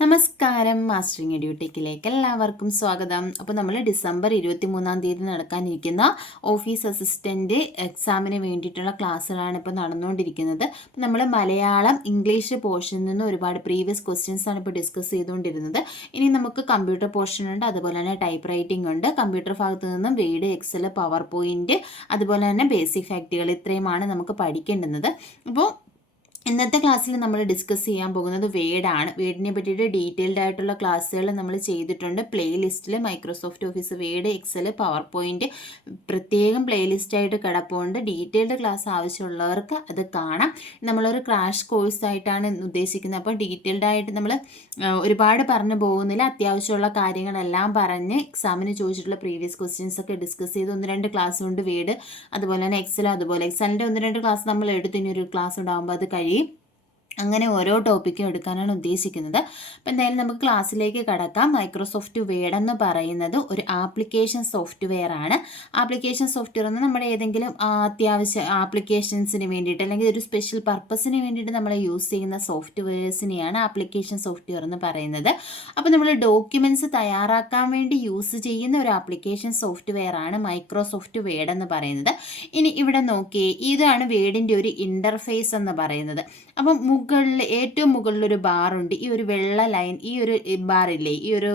നമസ്കാരം, മാസ്റ്ററിങ് എഡ്യൂടെക്കിലേക്ക് എല്ലാവർക്കും സ്വാഗതം. അപ്പോൾ നമ്മൾ ഡിസംബർ 23 നടക്കാനിരിക്കുന്ന ഓഫീസ് അസിസ്റ്റൻ്റ് എക്സാമിന് വേണ്ടിയിട്ടുള്ള ക്ലാസ്സുകളാണ് ഇപ്പോൾ നടന്നുകൊണ്ടിരിക്കുന്നത്. അപ്പോൾ നമ്മൾ മലയാളം ഇംഗ്ലീഷ് പോർഷനിൽ നിന്ന് ഒരുപാട് പ്രീവിയസ് ക്വസ്റ്റ്യൻസ് ആണ് ഇപ്പോൾ ഡിസ്കസ് ചെയ്തുകൊണ്ടിരുന്നത്. ഇനി നമുക്ക് കമ്പ്യൂട്ടർ പോർഷൻ ഉണ്ട്, അതുപോലെ തന്നെ ടൈപ്പ് റൈറ്റിംഗ് ഉണ്ട്. കമ്പ്യൂട്ടർ ഭാഗത്ത് നിന്നും വേഡ്, എക്സൽ, പവർ പോയിൻറ്റ്, അതുപോലെ തന്നെ ബേസിക് ഫാക്റ്റുകൾ ഇത്രയുമാണ് നമുക്ക് പഠിക്കേണ്ടുന്നത്. അപ്പോൾ ഇന്നത്തെ ക്ലാസ്സിൽ നമ്മൾ ഡിസ്കസ് ചെയ്യാൻ പോകുന്നത് വേഡാണ്. വേഡിനെ പറ്റിയിട്ട് ഡീറ്റെയിൽഡ് ആയിട്ടുള്ള ക്ലാസ്സുകൾ നമ്മൾ ചെയ്തിട്ടുണ്ട്. പ്ലേലിസ്റ്റിൽ Microsoft office Word, Excel, PowerPoint പ്രത്യേകം പ്ലേലിസ്റ്റായിട്ട് കിടപ്പുണ്ട്. ഡീറ്റെയിൽഡ് ക്ലാസ് ആവശ്യമുള്ളവർക്ക് അത് കാണാം. നമ്മളൊരു ക്രാഷ് കോഴ്സ് ആയിട്ടാണ് ഉദ്ദേശിക്കുന്നത്. അപ്പോൾ ഡീറ്റെയിൽഡ് ആയിട്ട് നമ്മൾ ഒരുപാട് പറഞ്ഞു പോകുന്നില്ല. അത്യാവശ്യമുള്ള കാര്യങ്ങളെല്ലാം പറഞ്ഞ് എക്സാമിന് ചോദിച്ചിട്ടുള്ള പ്രീവിയസ് ക്വസ്റ്റ്യൻസ് ഒക്കെ ഡിസ്കസ് ചെയ്ത് 1-2 ക്ലാസ് ഉണ്ട് വേഡ്, അതുപോലെ തന്നെ എക്സലും. അതുപോലെ എക്സലിൻ്റെ 1-2 ക്ലാസ് നമ്മൾ എടുത്ത് ഇനി ഒരു ക്ലാസ് ഉണ്ടാകുമ്പോൾ അത് കഴിയും. അങ്ങനെ ഓരോ ടോപ്പിക്കും എടുക്കാനാണ് ഉദ്ദേശിക്കുന്നത്. അപ്പോൾ എന്തായാലും നമുക്ക് ക്ലാസ്സിലേക്ക് കടക്കാം. മൈക്രോസോഫ്റ്റ് വേഡ് എന്ന് പറയുന്നത് ഒരു ആപ്ലിക്കേഷൻ സോഫ്റ്റ്വെയർ ആണ്. ആപ്ലിക്കേഷൻ സോഫ്റ്റ്വെയർ എന്ന് നമ്മുടെ ഏതെങ്കിലും അത്യാവശ്യ ആപ്ലിക്കേഷൻസിന് വേണ്ടിയിട്ട് അല്ലെങ്കിൽ ഒരു സ്പെഷ്യൽ പർപ്പസിന് വേണ്ടിയിട്ട് നമ്മൾ യൂസ് ചെയ്യുന്ന സോഫ്റ്റ്വെയർസിനെയാണ് ആപ്ലിക്കേഷൻ സോഫ്റ്റ്വെയർ എന്ന് പറയുന്നത്. അപ്പോൾ നമ്മൾ ഡോക്യുമെൻറ്റ്സ് തയ്യാറാക്കാൻ വേണ്ടി യൂസ് ചെയ്യുന്ന ഒരു ആപ്ലിക്കേഷൻ സോഫ്റ്റ്വെയർ ആണ് മൈക്രോസോഫ്റ്റ് വേഡ് എന്ന് പറയുന്നത്. ഇനി ഇവിടെ നോക്കിയേ, ഇതാണ് വേഡിൻ്റെ ഒരു ഇൻ്റർഫേസ് എന്ന് പറയുന്നത്. അപ്പം ഏറ്റവും മുകളിലൊരു ബാറുണ്ട്. ഈ ഒരു വെള്ള ലൈൻ, ഈ ഒരു ബാറില്ലേ, ഈ ഒരു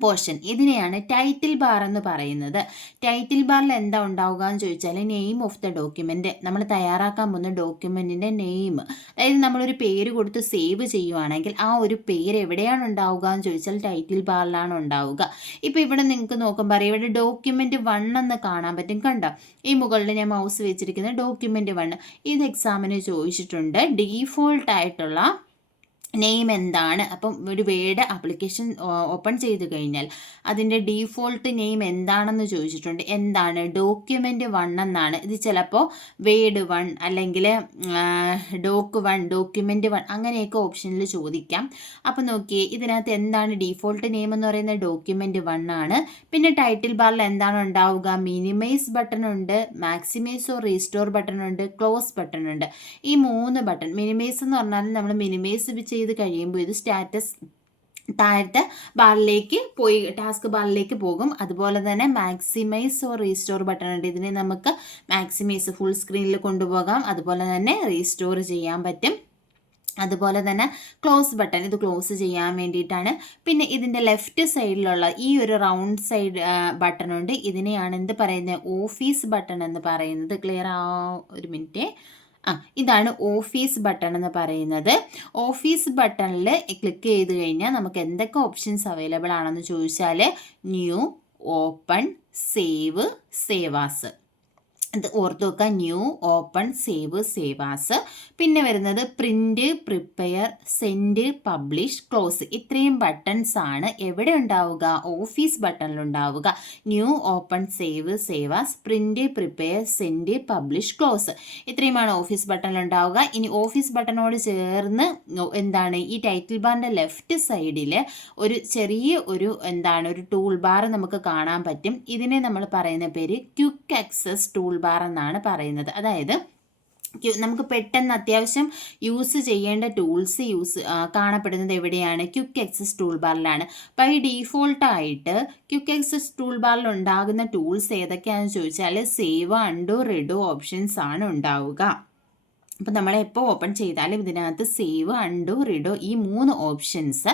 പോർഷൻ, ഇതിനെയാണ് ടൈറ്റിൽ ബാർ എന്ന് പറയുന്നത്. ടൈറ്റിൽ ബാറിൽ എന്താ ഉണ്ടാവുക എന്ന് ചോദിച്ചാൽ നെയിം ഓഫ് ദ ഡോക്യുമെൻറ്റ്, നമ്മൾ തയ്യാറാക്കാൻ പോകുന്ന ഡോക്യുമെൻറ്റിൻ്റെ നെയിം. അതായത് നമ്മളൊരു പേര് കൊടുത്ത് സേവ് ചെയ്യുവാണെങ്കിൽ ആ ഒരു പേര് എവിടെയാണ് ഉണ്ടാവുക എന്ന് ചോദിച്ചാൽ ടൈറ്റിൽ ബാറിലാണ് ഉണ്ടാവുക. ഇപ്പോൾ ഇവിടെ നിങ്ങൾക്ക് നോക്കുമ്പോൾ ഇവിടെ ഡോക്യുമെൻറ്റ് 1 എന്ന് കാണാൻ പറ്റും. കണ്ടോ, ഈ മുകളിൽ ഞാൻ മൗസ് വെച്ചിരിക്കുന്ന ഡോക്യുമെൻറ്റ് 1 ഇത് എക്സാമിന് ചോദിച്ചിട്ടുണ്ട്. ഡീഫോൾട്ടായിട്ടുള്ള നെയിം എന്താണ്? അപ്പം ഒരു വേഡ് ആപ്ലിക്കേഷൻ ഓപ്പൺ ചെയ്ത് കഴിഞ്ഞാൽ അതിൻ്റെ ഡീഫോൾട്ട് നെയിം എന്താണെന്ന് ചോദിച്ചിട്ടുണ്ട്. എന്താണ്? ഡോക്യുമെൻ്റ് 1 എന്നാണ്. ഇത് ചിലപ്പോൾ വേഡ് 1 അല്ലെങ്കിൽ ഡോക്ക് 1, ഡോക്യുമെൻ്റ് 1 അങ്ങനെയൊക്കെ ഓപ്ഷനിൽ ചോദിക്കാം. അപ്പോൾ നോക്കിയേ, ഇതിനകത്ത് എന്താണ് ഡീഫോൾട്ട് നെയിം എന്ന് പറയുന്നത്? ഡോക്യുമെൻ്റ് 1 ആണ്. പിന്നെ ടൈറ്റിൽ ബാറിൽ എന്താണ് ഉണ്ടാവുക? മിനിമൈസ് ബട്ടൺ ഉണ്ട്, മാക്സിമൈസ് ഓർ റീസ്റ്റോർ ബട്ടൺ ഉണ്ട്, ക്ലോസ് ബട്ടൺ ഉണ്ട്. ഈ 3 ബട്ടൺ, മിനിമൈസ് എന്ന് പറഞ്ഞാൽ നമ്മൾ മിനിമൈസ് ചെയ്ത് കഴിയുമ്പോൾ ഇത് സ്റ്റാറ്റസ് താഴത്തെ ബാറിലേക്ക് പോയി ടാസ്ക് ബാറിലേക്ക് പോകും. അതുപോലെ തന്നെ മാക്സിമൈസ് ഓർ റീസ്റ്റോർ ബട്ടൺ ഉണ്ട്. ഇതിനെ നമുക്ക് മാക്സിമൈസ് ഫുൾ സ്ക്രീനിൽ കൊണ്ടുപോകാം, അതുപോലെ തന്നെ റീസ്റ്റോർ ചെയ്യാൻ പറ്റും. അതുപോലെ തന്നെ ക്ലോസ് ബട്ടൺ, ഇത് ക്ലോസ് ചെയ്യാൻ വേണ്ടിയിട്ടാണ്. പിന്നെ ഇതിൻ്റെ ലെഫ്റ്റ് സൈഡിലുള്ള ഈ ഒരു റൗണ്ട് സൈഡ് ബട്ടൺ ഉണ്ട്. ഇതിനെയാണ് എന്ത് പറയുന്നത്? ഓഫീസ് ബട്ടൺ എന്ന് പറയുന്നത്. ക്ലിയർ ഒരു മിനിറ്റ്. ഇതാണ് ഓഫീസ് ബട്ടൺ എന്ന് പറയുന്നത്. ഓഫീസ് ബട്ടണിൽ ക്ലിക്ക് ചെയ്ത് കഴിഞ്ഞാൽ നമുക്ക് എന്തൊക്കെ ഓപ്ഷൻസ് അവൈലബിൾ ആണെന്ന് ചോദിച്ചാൽ new, open, save, save as. ഇത് ഓർത്ത് വെക്കുക. New, open, save, save as. പിന്നെ വരുന്നത് print, prepare, send, publish, close. ഇത്രയും ബട്ടൺസ് ആണ് എവിടെ ഉണ്ടാവുക? ഓഫീസ് ബട്ടണിൽ ഉണ്ടാവുക. New, open, save, save as, print, prepare, send, publish, close. ഇത്രയുമാണ് ഓഫീസ് ബട്ടണിൽ ഉണ്ടാവുക. ഇനി ഓഫീസ് ബട്ടണോട് ചേർന്ന് എന്താണ്, ഈ ടൈറ്റിൽ ബാറിൻ്റെ ലെഫ്റ്റ് സൈഡിൽ ഒരു ചെറിയ ഒരു ഒരു ടൂൾ ബാർ നമുക്ക് കാണാൻ പറ്റും. ഇതിനെ നമ്മൾ പറയുന്ന പേര് ക്വിക്ക് ആക്സസ് ടൂൾ ബാർ എന്നാണ് പറയുന്നത്. അതായത് നമുക്ക് പെട്ടെന്ന് അത്യാവശ്യം യൂസ് ചെയ്യേണ്ട ടൂൾസ് കാണപ്പെടുന്നത് എവിടെയാണ്? ക്വിക്ക് ആക്സസ് ടൂൾ ബാറിലാണ്. ബൈ ഡീഫോൾട്ടായിട്ട് ക്വിക്ക് ആക്സസ് ടൂൾ ബാറിൽ ഉണ്ടാകുന്ന ടൂൾസ് ഏതൊക്കെയാണെന്ന് ചോദിച്ചാൽ സേവ്, അണ്ടോ, റെഡോ ഓപ്ഷൻസ് ആണ് ഉണ്ടാവുക. അപ്പോൾ നമ്മളെപ്പോൾ ഓപ്പൺ ചെയ്താലും ഇതിനകത്ത് സേവ്, അണ്ടോ, റിഡോ ഈ 3 ഓപ്ഷൻസ്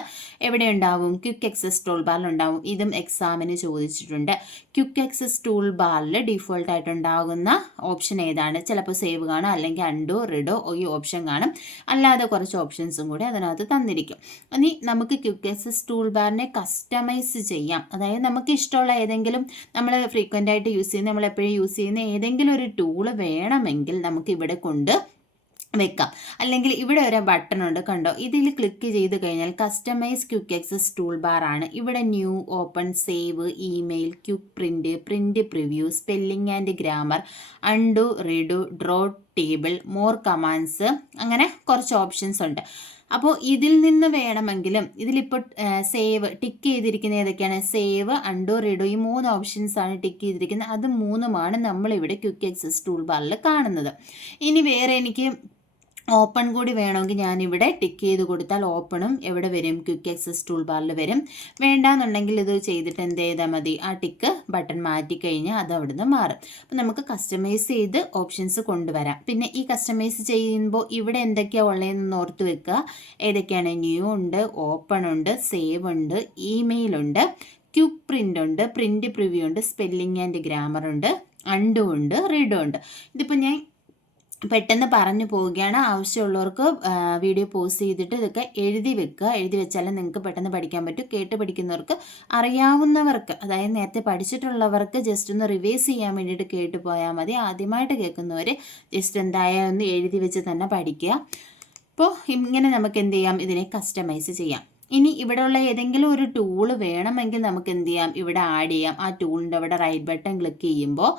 എവിടെ ഉണ്ടാവും? ക്വിക്ക് ആക്സസ് ടൂൾ ബാറിൽ ഉണ്ടാവും. ഇതും എക്സാമിന് ചോദിച്ചിട്ടുണ്ട്. ക്വിക്ക് ആക്സസ് ടൂൾ ബാറിൽ ഡീഫോൾട്ടായിട്ടുണ്ടാകുന്ന ഓപ്ഷൻ ഏതാണ്? ചിലപ്പോൾ സേവ് കാണും, അല്ലെങ്കിൽ അണ്ടോ, റിഡോ ഈ ഓപ്ഷൻ കാണും. അല്ലാതെ കുറച്ച് ഓപ്ഷൻസും കൂടി അതിനകത്ത് തന്നിരിക്കും. ഇനി നമുക്ക് ക്വിക്ക് ആക്സസ് ടൂൾ ബാറിനെ കസ്റ്റമൈസ് ചെയ്യാം. അതായത് നമുക്ക് ഇഷ്ടമുള്ള ഏതെങ്കിലും നമ്മൾ ഫ്രീക്വൻ്റ് ആയിട്ട് യൂസ് ചെയ്യുന്ന, നമ്മളെപ്പോഴും യൂസ് ചെയ്യുന്ന ഏതെങ്കിലും ഒരു ടൂള് വേണമെങ്കിൽ നമുക്ക് ഇവിടെ കൊണ്ട് വെക്കാം. അല്ലെങ്കിൽ ഇവിടെ ഒരു ബട്ടൺ ഉണ്ട്, കണ്ടോ? ഇതിൽ ക്ലിക്ക് ചെയ്ത് കഴിഞ്ഞാൽ customize quick access tool bar ആണ്. ഇവിടെ new, open, save, email, quick print, print preview, spelling and grammar, undo, redo, draw table, more commands, അങ്ങനെ കുറച്ച് ഓപ്ഷൻസ് ഉണ്ട്. അപ്പോൾ ഇതിൽ നിന്ന് വേണമെങ്കിലും ഇതിലിപ്പോൾ സേവ് ടിക്ക് ചെയ്തിരിക്കുന്ന ഏതൊക്കെയാണ്? സേവ്, അണ്ടോ, റീഡോ ഈ 3 ഓപ്ഷൻസ് ആണ് ടിക്ക് ചെയ്തിരിക്കുന്നത്. അത് 3ഉമാണ് നമ്മളിവിടെ ക്വിക്ക് ആക്സസ് ടൂൾ ബാറിൽ കാണുന്നത്. ഇനി വേറെ എനിക്ക് ഓപ്പൺ കൂടി വേണമെങ്കിൽ ഞാനിവിടെ ടിക്ക് ചെയ്ത് കൊടുത്താൽ ഓപ്പണും എവിടെ വരും, ക്വിക്ക് ആക്സസ് ടൂൾ ബാറിൽ വരും. വേണ്ടാന്നുണ്ടെങ്കിൽ ഇത് ചെയ്തിട്ട് എന്ത് ചെയ്താൽ മതി, ആ ടിക്ക് ബട്ടൺ മാറ്റി കഴിഞ്ഞാൽ അത് അവിടുന്ന് മാറും. അപ്പം നമുക്ക് കസ്റ്റമൈസ് ചെയ്ത് ഓപ്ഷൻസ് കൊണ്ടുവരാം. പിന്നെ ഈ കസ്റ്റമൈസ് ചെയ്യുമ്പോൾ ഇവിടെ എന്തൊക്കെയാണ് ഉള്ളതെന്ന് ഓർത്ത് വെക്കുക. ഏതൊക്കെയാണ്, ന്യൂ ഉണ്ട്, ഓപ്പൺ ഉണ്ട്, സേവ് ഉണ്ട്, ഇമെയിൽ ഉണ്ട്, ക്വിക്ക് പ്രിൻ്റ് ഉണ്ട്, പ്രിൻ്റ് പ്രിവ്യൂ ഉണ്ട്, സ്പെല്ലിംഗ് ആൻഡ് ഗ്രാമർ ഉണ്ട്, അണ്ടു ഉണ്ട്, റീഡോ ഉണ്ട്. ഇതിപ്പോൾ ഞാൻ പെട്ടെന്ന് പറഞ്ഞു പോവുകയാണ്. ആവശ്യമുള്ളവർക്ക് വീഡിയോ പോസ് ചെയ്തിട്ട് ഇതൊക്കെ എഴുതി വെക്കുക. എഴുതി വെച്ചാലും നിങ്ങൾക്ക് പെട്ടെന്ന് പഠിക്കാൻ പറ്റും. കേട്ട് പഠിക്കുന്നവർക്ക്, അറിയാവുന്നവർക്ക്, അതായത് നേരത്തെ പഠിച്ചിട്ടുള്ളവർക്ക് ജസ്റ്റ് ഒന്ന് റിവൈസ് ചെയ്യാൻ വേണ്ടിയിട്ട് കേട്ട് പോയാൽ മതി. ആദ്യമായിട്ട് കേൾക്കുന്നവർ ജസ്റ്റ് എന്തായാലും ഒന്ന് എഴുതി വെച്ച് തന്നെ പഠിക്കുക. അപ്പോൾ ഇങ്ങനെ നമുക്ക് എന്ത് ചെയ്യാം, ഇതിനെ കസ്റ്റമൈസ് ചെയ്യാം. ഇനി ഇവിടെയുള്ള ഏതെങ്കിലും ഒരു ടൂള് വേണമെങ്കിൽ നമുക്ക് എന്ത് ചെയ്യാം, ഇവിടെ ആഡ് ചെയ്യാം. ആ ടൂളിൻ്റെ അവിടെ റൈറ്റ് ബട്ടൺ ക്ലിക്ക് ചെയ്യുമ്പോൾ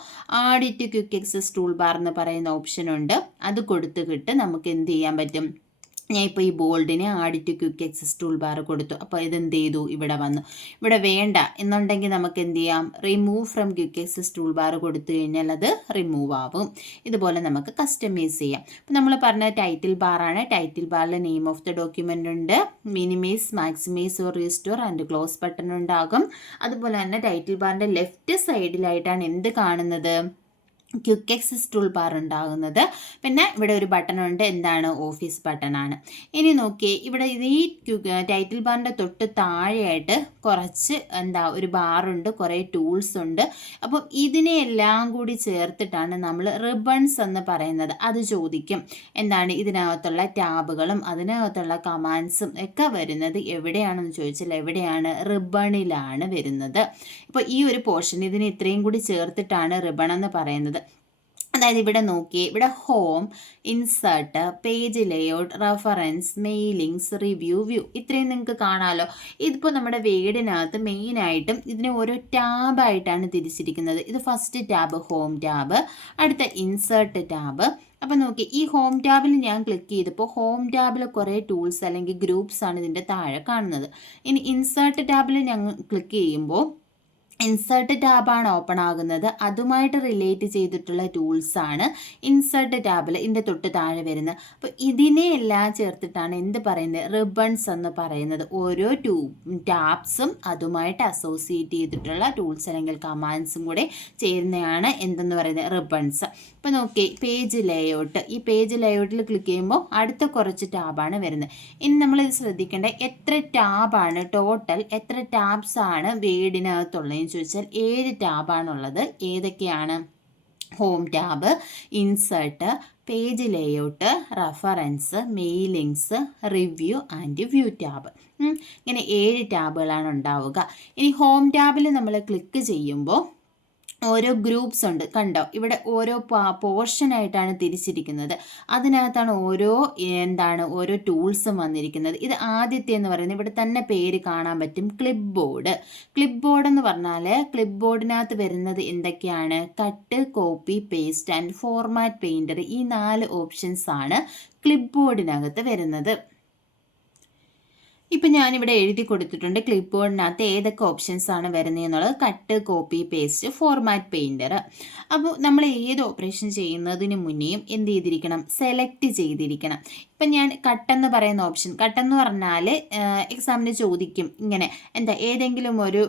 add to quick access tool bar എന്ന് പറയുന്ന ഓപ്ഷൻ ഉണ്ട്. അത് കൊടുത്തിട്ട് നമുക്ക് എന്ത് ചെയ്യാൻ പറ്റും, ഞാൻ ഇപ്പോൾ ഈ ബോൾഡിനെ add to quick access tool bar കൊടുത്തു. അപ്പോൾ ഇതെന്ത് ചെയ്തു, ഇവിടെ വന്നു. ഇവിടെ വേണ്ട എന്നുണ്ടെങ്കിൽ നമുക്ക് എന്ത് ചെയ്യാം, remove from quick access tool bar കൊടുത്തു കഴിഞ്ഞാൽ അത് റിമൂവ് ആവും. ഇതുപോലെ നമുക്ക് കസ്റ്റമൈസ് ചെയ്യാം. അപ്പോൾ നമ്മൾ പറഞ്ഞ ടൈറ്റിൽ ബാറാണ്. ടൈറ്റിൽ ബാറിൽ നെയിം ഓഫ് ദ ഡോക്യുമെൻ്റ് ഉണ്ട്, minimize, maximize or restore and close button ഉണ്ടാകും. അതുപോലെ തന്നെ ടൈറ്റിൽ ബാറിൻ്റെ ലെഫ്റ്റ് സൈഡിലായിട്ടാണ് എന്ത് കാണുന്നത്, ക്വിക്ക് ആക്സസ് ടൂൾ ബാർ ഉണ്ടാകുന്നത്. പിന്നെ ഇവിടെ ഒരു ബട്ടൺ ഉണ്ട്, എന്താണ്, ഓഫീസ് ബട്ടണാണ്. ഇനി നോക്കിയേ, ഇവിടെ ഈ ടൈറ്റിൽ ബാറിൻ്റെ തൊട്ട് താഴെയായിട്ട് കുറച്ച് ഒരു ബാറുണ്ട്, കുറേ ടൂൾസ് ഉണ്ട്. അപ്പം ഇതിനെയെല്ലാം കൂടി ചേർത്തിട്ടാണ് നമ്മൾ റിബൺസ് എന്ന് പറയുന്നത്. അത് ചോദിക്കും, എന്താണ് ഇതിനകത്തുള്ള ടാബുകളും അതിനകത്തുള്ള കമാൻഡ്സും ഒക്കെ വരുന്നത് എവിടെയാണെന്ന് ചോദിച്ചാൽ എവിടെയാണ്, റിബണിലാണ് വരുന്നത്. ഇപ്പോൾ ഈ ഒരു പോർഷൻ ഇതിന് ഇത്രയും കൂടി ചേർത്തിട്ടാണ് റിബൺ എന്ന് പറയുന്നത്. അതായത് ഇവിടെ നോക്കിയേ, ഇവിടെ home, insert, page layout, reference, mailings, review, view, ഇത്രയും നിങ്ങൾക്ക് കാണാമല്ലോ. ഇതിപ്പോൾ നമ്മുടെ വേഡിനകത്ത് മെയിനായിട്ടും ഇതിനെ ഓരോ ടാബായിട്ടാണ് തിരിച്ചിരിക്കുന്നത്. ഇത് ഫസ്റ്റ് ടാബ് ഹോം ടാബ്, അടുത്ത ഇൻസേർട്ട് ടാബ്. അപ്പോൾ നോക്കി, ഈ ഹോം ടാബിൽ ഞാൻ ക്ലിക്ക് ചെയ്തപ്പോൾ ഹോം ടാബിൽ കുറേ ടൂൾസ് അല്ലെങ്കിൽ ഗ്രൂപ്പ്സ് ആണ് ഇതിൻ്റെ താഴെ കാണുന്നത്. ഇനി ഇൻസേർട്ട് ടാബിൽ ഞങ്ങൾ ക്ലിക്ക് ചെയ്യുമ്പോൾ ഇൻസേർട്ട് ടാബാണ് ഓപ്പൺ ആകുന്നത്. അതുമായിട്ട് റിലേറ്റ് ചെയ്തിട്ടുള്ള ടൂൾസാണ് ഇൻസേർട്ട് ടാബിൽ ഇതിൻ്റെ തൊട്ട് താഴെ വരുന്നത്. അപ്പോൾ ഇതിനെ എല്ലാം ചേർത്തിട്ടാണ് എന്ത് പറയുന്നത്, റിബൺസ് എന്ന് പറയുന്നത്. ഓരോ ടാബ്സും അതുമായിട്ട് അസോസിയേറ്റ് ചെയ്തിട്ടുള്ള ടൂൾസ് അല്ലെങ്കിൽ കമാൻഡ്സും കൂടെ ചേരുന്നതാണ് എന്തെന്ന് പറയുന്നത്, റിബൺസ്. ഇപ്പോൾ നോക്കി, പേജ് ലേഔട്ട്. ഈ പേജ് ലേഔട്ടിൽ ക്ലിക്ക് ചെയ്യുമ്പോൾ അടുത്ത കുറച്ച് ടാബാണ് വരുന്നത്. ഇനി നമ്മളിത് ശ്രദ്ധിക്കേണ്ട, എത്ര ടാബാണ് ടോട്ടൽ, എത്ര ടാബ്സാണ് വേഡിനകത്തുള്ളത് ചോദിച്ചാൽ 7 ടാബാണുള്ളത്. ഏതൊക്കെയാണ്, home tab, insert, page layout, reference, mailings, review and view tab. ഇങ്ങനെ 7 ടാബുകളാണ് ഉണ്ടാവുക. ഇനി ഹോം ടാബിൽ നമ്മൾ ക്ലിക്ക് ചെയ്യുമ്പോൾ ഓരോ ഗ്രൂപ്പ്സ് ഉണ്ട്, കണ്ടോ, ഇവിടെ ഓരോ പോർഷനായിട്ടാണ് തിരിച്ചിരിക്കുന്നത്. അതിനകത്താണ് ഓരോ ടൂൾസും വന്നിരിക്കുന്നത്. ഇത് ആദ്യത്തെ എന്ന് പറയുന്നത് ഇവിടെ തന്നെ പേര് കാണാൻ പറ്റും, ക്ലിപ്പ് ബോർഡ്. ക്ലിപ്പ് ബോർഡ് എന്ന് പറഞ്ഞാൽ ക്ലിപ്പ് ബോർഡിനകത്ത് വരുന്നത് എന്തൊക്കെയാണ്, cut, copy, paste and format painter. ഈ 4 ഓപ്ഷൻസ് ആണ് ക്ലിപ്പ് ബോർഡിനകത്ത് വരുന്നത്. ഇപ്പം ഞാനിവിടെ എഴുതി കൊടുത്തിട്ടുണ്ട് ക്ലിപ്പ് ബോർഡിനകത്ത് ഏതൊക്കെ ഓപ്ഷൻസ് ആണ് വരുന്നതെന്നുള്ളത്. Cut, copy, paste, format painter. അപ്പോൾ നമ്മൾ ഏത് ഓപ്പറേഷൻ ചെയ്യുന്നതിന് മുന്നേയും എന്ത് ചെയ്തിരിക്കണം, സെലക്ട് ചെയ്തിരിക്കണം. ഇപ്പം ഞാൻ കട്ടെന്ന് പറയുന്ന ഓപ്ഷൻ, കട്ടെന്ന് പറഞ്ഞാൽ എക്സാമിന് ചോദിക്കും, ഇങ്ങനെ ഏതെങ്കിലും ഒരു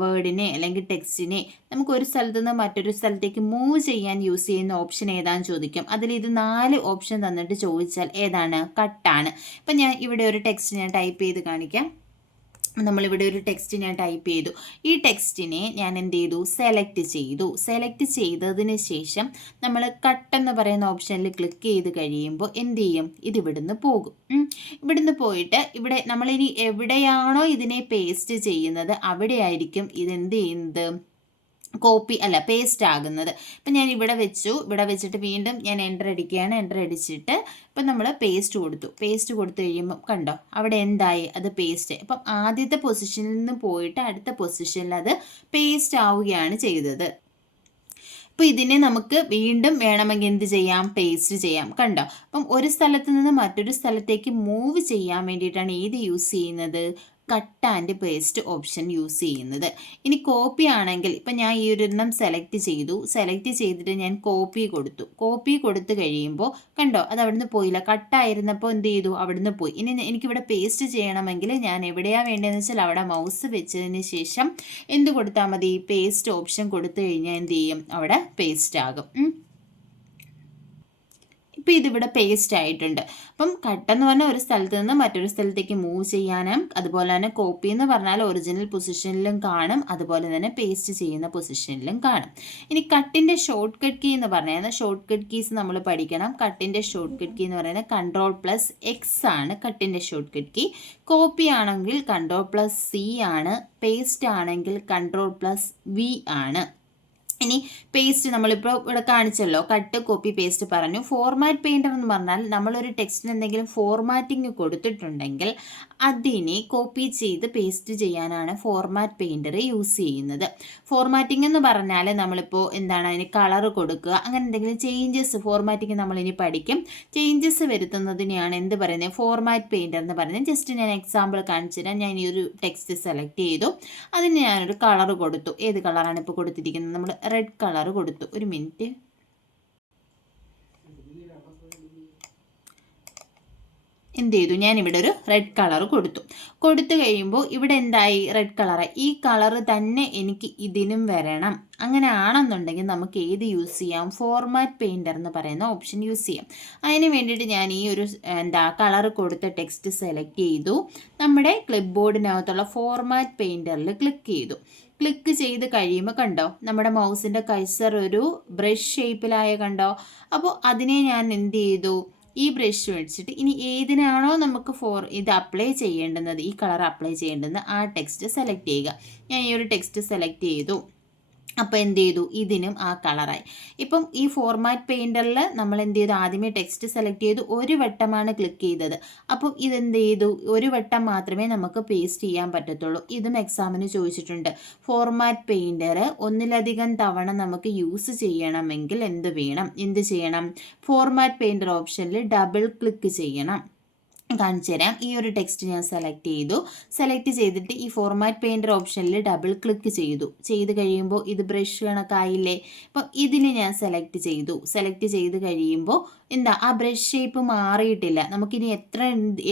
വേർഡിനെ അല്ലെങ്കിൽ ടെക്സ്റ്റിനെ നമുക്ക് ഒരു സ്ഥലത്ത് നിന്ന് മറ്റൊരു സ്ഥലത്തേക്ക് മൂവ് ചെയ്യാൻ യൂസ് ചെയ്യുന്ന ഓപ്ഷൻ ഏതാണെന്ന് ചോദിക്കും. അതിൽ ഇത് 4 ഓപ്ഷൻ തന്നിട്ട് ചോദിച്ചാൽ ഏതാണ്, കട്ടാണ്. ഇപ്പം ഞാൻ ഇവിടെ ഒരു ടെക്സ്റ്റ് ഞാൻ ടൈപ്പ് ചെയ്ത് കാണിക്കാം. നമ്മളിവിടെ ഒരു ടെക്സ്റ്റ് ഞാൻ ടൈപ്പ് ചെയ്തു. ഈ ടെക്സ്റ്റിനെ ഞാൻ എന്ത് ചെയ്തു, സെലക്ട് ചെയ്തു. സെലക്ട് ചെയ്തതിന് ശേഷം നമ്മൾ കട്ടെന്ന് പറയുന്ന ഓപ്ഷനിൽ ക്ലിക്ക് ചെയ്ത് കഴിയുമ്പോൾ എന്ത് ചെയ്യും, ഇത് ഇവിടുന്ന് പോകും. ഇവിടുന്ന് പോയിട്ട് ഇവിടെ നമ്മളിനി എവിടെയാണോ ഇതിനെ പേസ്റ്റ് ചെയ്യുന്നത് അവിടെ ആയിരിക്കും ഇതെന്ത് ചെയ്യുന്നത്, പേസ്റ്റ് ആകുന്നത്. ഇപ്പം ഞാൻ ഇവിടെ വെച്ചിട്ട് വീണ്ടും ഞാൻ എൻ്റർ അടിക്കുകയാണ്. എൻ്റർ അടിച്ചിട്ട് ഇപ്പം നമ്മൾ പേസ്റ്റ് കൊടുത്തു കഴിയുമ്പം കണ്ടോ അവിടെ എന്തായി, അത് പേസ്റ്റ്. അപ്പം ആദ്യത്തെ പൊസിഷനിൽ നിന്ന് പോയിട്ട് അടുത്ത പൊസിഷനിൽ അത് പേസ്റ്റ് ആവുകയാണ് ചെയ്തത്. അപ്പോൾ ഇതിനെ നമുക്ക് വീണ്ടും വേണമെങ്കിൽ എന്ത് ചെയ്യാം, പേസ്റ്റ് ചെയ്യാം. കണ്ടോ, അപ്പം ഒരു സ്ഥലത്ത് നിന്ന് മറ്റൊരു സ്ഥലത്തേക്ക് മൂവ് ചെയ്യാൻ വേണ്ടിയിട്ടാണ് ഏത് യൂസ് ചെയ്യുന്നത്, cut and paste option use ചെയ്യുന്നത്. ഇനി കോപ്പി ആണെങ്കിൽ ഇപ്പം ഞാൻ ഈ ഒരെണ്ണം സെലക്ട് ചെയ്തിട്ട് ഞാൻ കോപ്പി കൊടുത്തു കഴിയുമ്പോൾ കണ്ടോ അത് അവിടുന്ന് പോയില്ല, കട്ടായിരുന്നപ്പോൾ എന്ത് ചെയ്തു അവിടുന്ന് പോയി. ഇനി എനിക്കിവിടെ പേസ്റ്റ് ചെയ്യണമെങ്കിൽ ഞാൻ എവിടെയാണ് വേണ്ടതെന്ന് വെച്ചാൽ അവിടെ മൗസ് വെച്ചതിന് ശേഷം എന്ത് കൊടുത്താൽ മതി, പേസ്റ്റ് ഓപ്ഷൻ കൊടുത്തു കഴിഞ്ഞാൽ എന്ത് ചെയ്യും, അവിടെ പേസ്റ്റ് ആകും. ഇപ്പോൾ ഇതിവിടെ പേസ്റ്റ് ആയിട്ടുണ്ട്. അപ്പം കട്ടെന്ന് പറഞ്ഞാൽ ഒരു സ്ഥലത്ത് നിന്ന് മറ്റൊരു സ്ഥലത്തേക്ക് മൂവ് ചെയ്യാനും, അതുപോലെ തന്നെ കോപ്പി എന്ന് പറഞ്ഞാൽ ഒറിജിനൽ പൊസിഷനിലും കാണും, അതുപോലെ തന്നെ പേസ്റ്റ് ചെയ്യുന്ന പൊസിഷനിലും കാണും. ഇനി കട്ടിൻ്റെ ഷോർട്ട് കട്ട് കീ എന്ന് പറയുന്നത്, ഷോർട്ട് കട്ട് കീസ് നമ്മൾ പഠിക്കണം. കട്ടിൻ്റെ ഷോർട്ട് കട്ട് കീ എന്ന് പറയുന്നത് Ctrl+X ആണ് കട്ടിൻ്റെ ഷോർട്ട് കട്ട് കീ. കോപ്പി ആണെങ്കിൽ Ctrl+C ആണ്, പേസ്റ്റ് ആണെങ്കിൽ Ctrl+V ആണ്. ഇനി പേസ്റ്റ് നമ്മളിപ്പോൾ ഇവിടെ കാണിച്ചല്ലോ, കട്ട് കോപ്പി പേസ്റ്റ് പറഞ്ഞു. ഫോർമാറ്റ് പെയിൻറ്റർ എന്ന് പറഞ്ഞാൽ നമ്മളൊരു ടെക്സ്റ്റിന് എന്തെങ്കിലും ഫോർമാറ്റിംഗ് കൊടുത്തിട്ടുണ്ടെങ്കിൽ അതിനെ കോപ്പി ചെയ്ത് പേസ്റ്റ് ചെയ്യാനാണ് ഫോർമാറ്റ് പെയിൻറ്റർ യൂസ് ചെയ്യുന്നത്. ഫോർമാറ്റിംഗ് എന്ന് പറഞ്ഞാൽ നമ്മളിപ്പോൾ എന്താണ് അതിന് കളർ കൊടുക്കുക, അങ്ങനെ എന്തെങ്കിലും ചേഞ്ചസ് ഫോർമാറ്റിംഗ് നമ്മളിനി പഠിക്കും. ചേഞ്ചസ് വരുത്തുന്നതിനെയാണ് എന്ത് പറയുന്നത്, ഫോർമാറ്റ് പെയിൻറ്റർ എന്ന് പറയുന്നത്. ജസ്റ്റ് ഞാൻ എക്സാമ്പിൾ കാണിച്ചു തരാം. ഞാൻ ഈ ഒരു ടെക്സ്റ്റ് സെലക്ട് ചെയ്തു, അതിന് ഞാനൊരു കളർ കൊടുത്തു. ഏത് കളറാണ് ഇപ്പോൾ കൊടുത്തിരിക്കുന്നത്, നമ്മൾ റെഡ് കളർ കൊടുത്തു. ഒരു മിനിറ്റ്, എന്ത് ചെയ്തു, ഞാനിവിടെ ഒരു റെഡ് കളർ കൊടുത്തു കഴിയുമ്പോൾ ഇവിടെ എന്തായി, റെഡ് കളറായി. ഈ കളർ തന്നെ എനിക്ക് ഇതിനും വരണം. അങ്ങനെ ആണെന്നുണ്ടെങ്കിൽ നമുക്ക് ഏത് യൂസ് ചെയ്യാം, ഫോർമാറ്റ് പെയിൻറ്റർ എന്ന് പറയുന്ന ഓപ്ഷൻ യൂസ് ചെയ്യാം. അതിന് വേണ്ടിയിട്ട് ഞാൻ ഈ ഒരു കളർ കൊടുത്ത ടെക്സ്റ്റ് സെലക്ട് ചെയ്തു. നമ്മുടെ ക്ലിപ്പ് ബോർഡിനകത്തുള്ള ഫോർമാറ്റ് പെയിൻറ്ററിൽ ക്ലിക്ക് ചെയ്ത് കഴിയുമ്പോൾ കണ്ടോ നമ്മുടെ മൗസിൻ്റെ കഴ്സർ ഒരു ബ്രഷ് ഷേപ്പിലായ കണ്ടോ. അപ്പോൾ അതിനെ ഞാൻ എന്ത് ചെയ്തു, ഈ ബ്രഷ് വെച്ചിട്ട് ഇനി ഏതിനാണോ നമുക്ക് ഇത് അപ്ലൈ ചെയ്യേണ്ടുന്നത്, ഈ കളർ അപ്ലൈ ചെയ്യേണ്ടുന്നത്, ആ ടെക്സ്റ്റ് സെലക്ട് ചെയ്യുക. ഞാൻ ഈ ഒരു ടെക്സ്റ്റ് സെലക്ട് ചെയ്തു. അപ്പോൾ എന്ത് ചെയ്തു, ഇതിനും ആ കളറായി. ഇപ്പം ഈ ഫോർമാറ്റ് പെയിൻറ്ററിൽ നമ്മൾ എന്ത് ചെയ്തു, ആദ്യമേ ടെക്സ്റ്റ് സെലക്ട് ചെയ്തു, ഒരു വട്ടമാണ് ക്ലിക്ക് ചെയ്തത്. അപ്പോൾ ഇതെന്ത് ചെയ്തു, ഒരു വട്ടം മാത്രമേ നമുക്ക് പേസ്റ്റ് ചെയ്യാൻ പറ്റത്തുള്ളൂ. ഇതും എക്സാമിന് ചോദിച്ചിട്ടുണ്ട്. ഫോർമാറ്റ് പെയിൻറ്റർ ഒന്നിലധികം തവണ നമുക്ക് യൂസ് ചെയ്യണമെങ്കിൽ എന്ത് ചെയ്യണം, ഫോർമാറ്റ് പെയിൻറ്റർ ഓപ്ഷനിൽ ഡബിൾ ക്ലിക്ക് ചെയ്യണം. കാണിച്ചു തരാം. ഈ ഒരു ടെക്സ്റ്റ് ഞാൻ സെലക്ട് ചെയ്തിട്ട് ഈ ഫോർമാറ്റ് പെയിൻറ്റർ ഓപ്ഷനിൽ ഡബിൾ ക്ലിക്ക് ചെയ്ത് കഴിയുമ്പോൾ ഇത് ബ്രഷ് കണക്കായില്ലേ. അപ്പം ഇതിന് ഞാൻ സെലക്ട് ചെയ്ത് കഴിയുമ്പോൾ എന്താ ആ ബ്രഷ് ഷേപ്പ് മാറിയിട്ടില്ല. നമുക്കിനി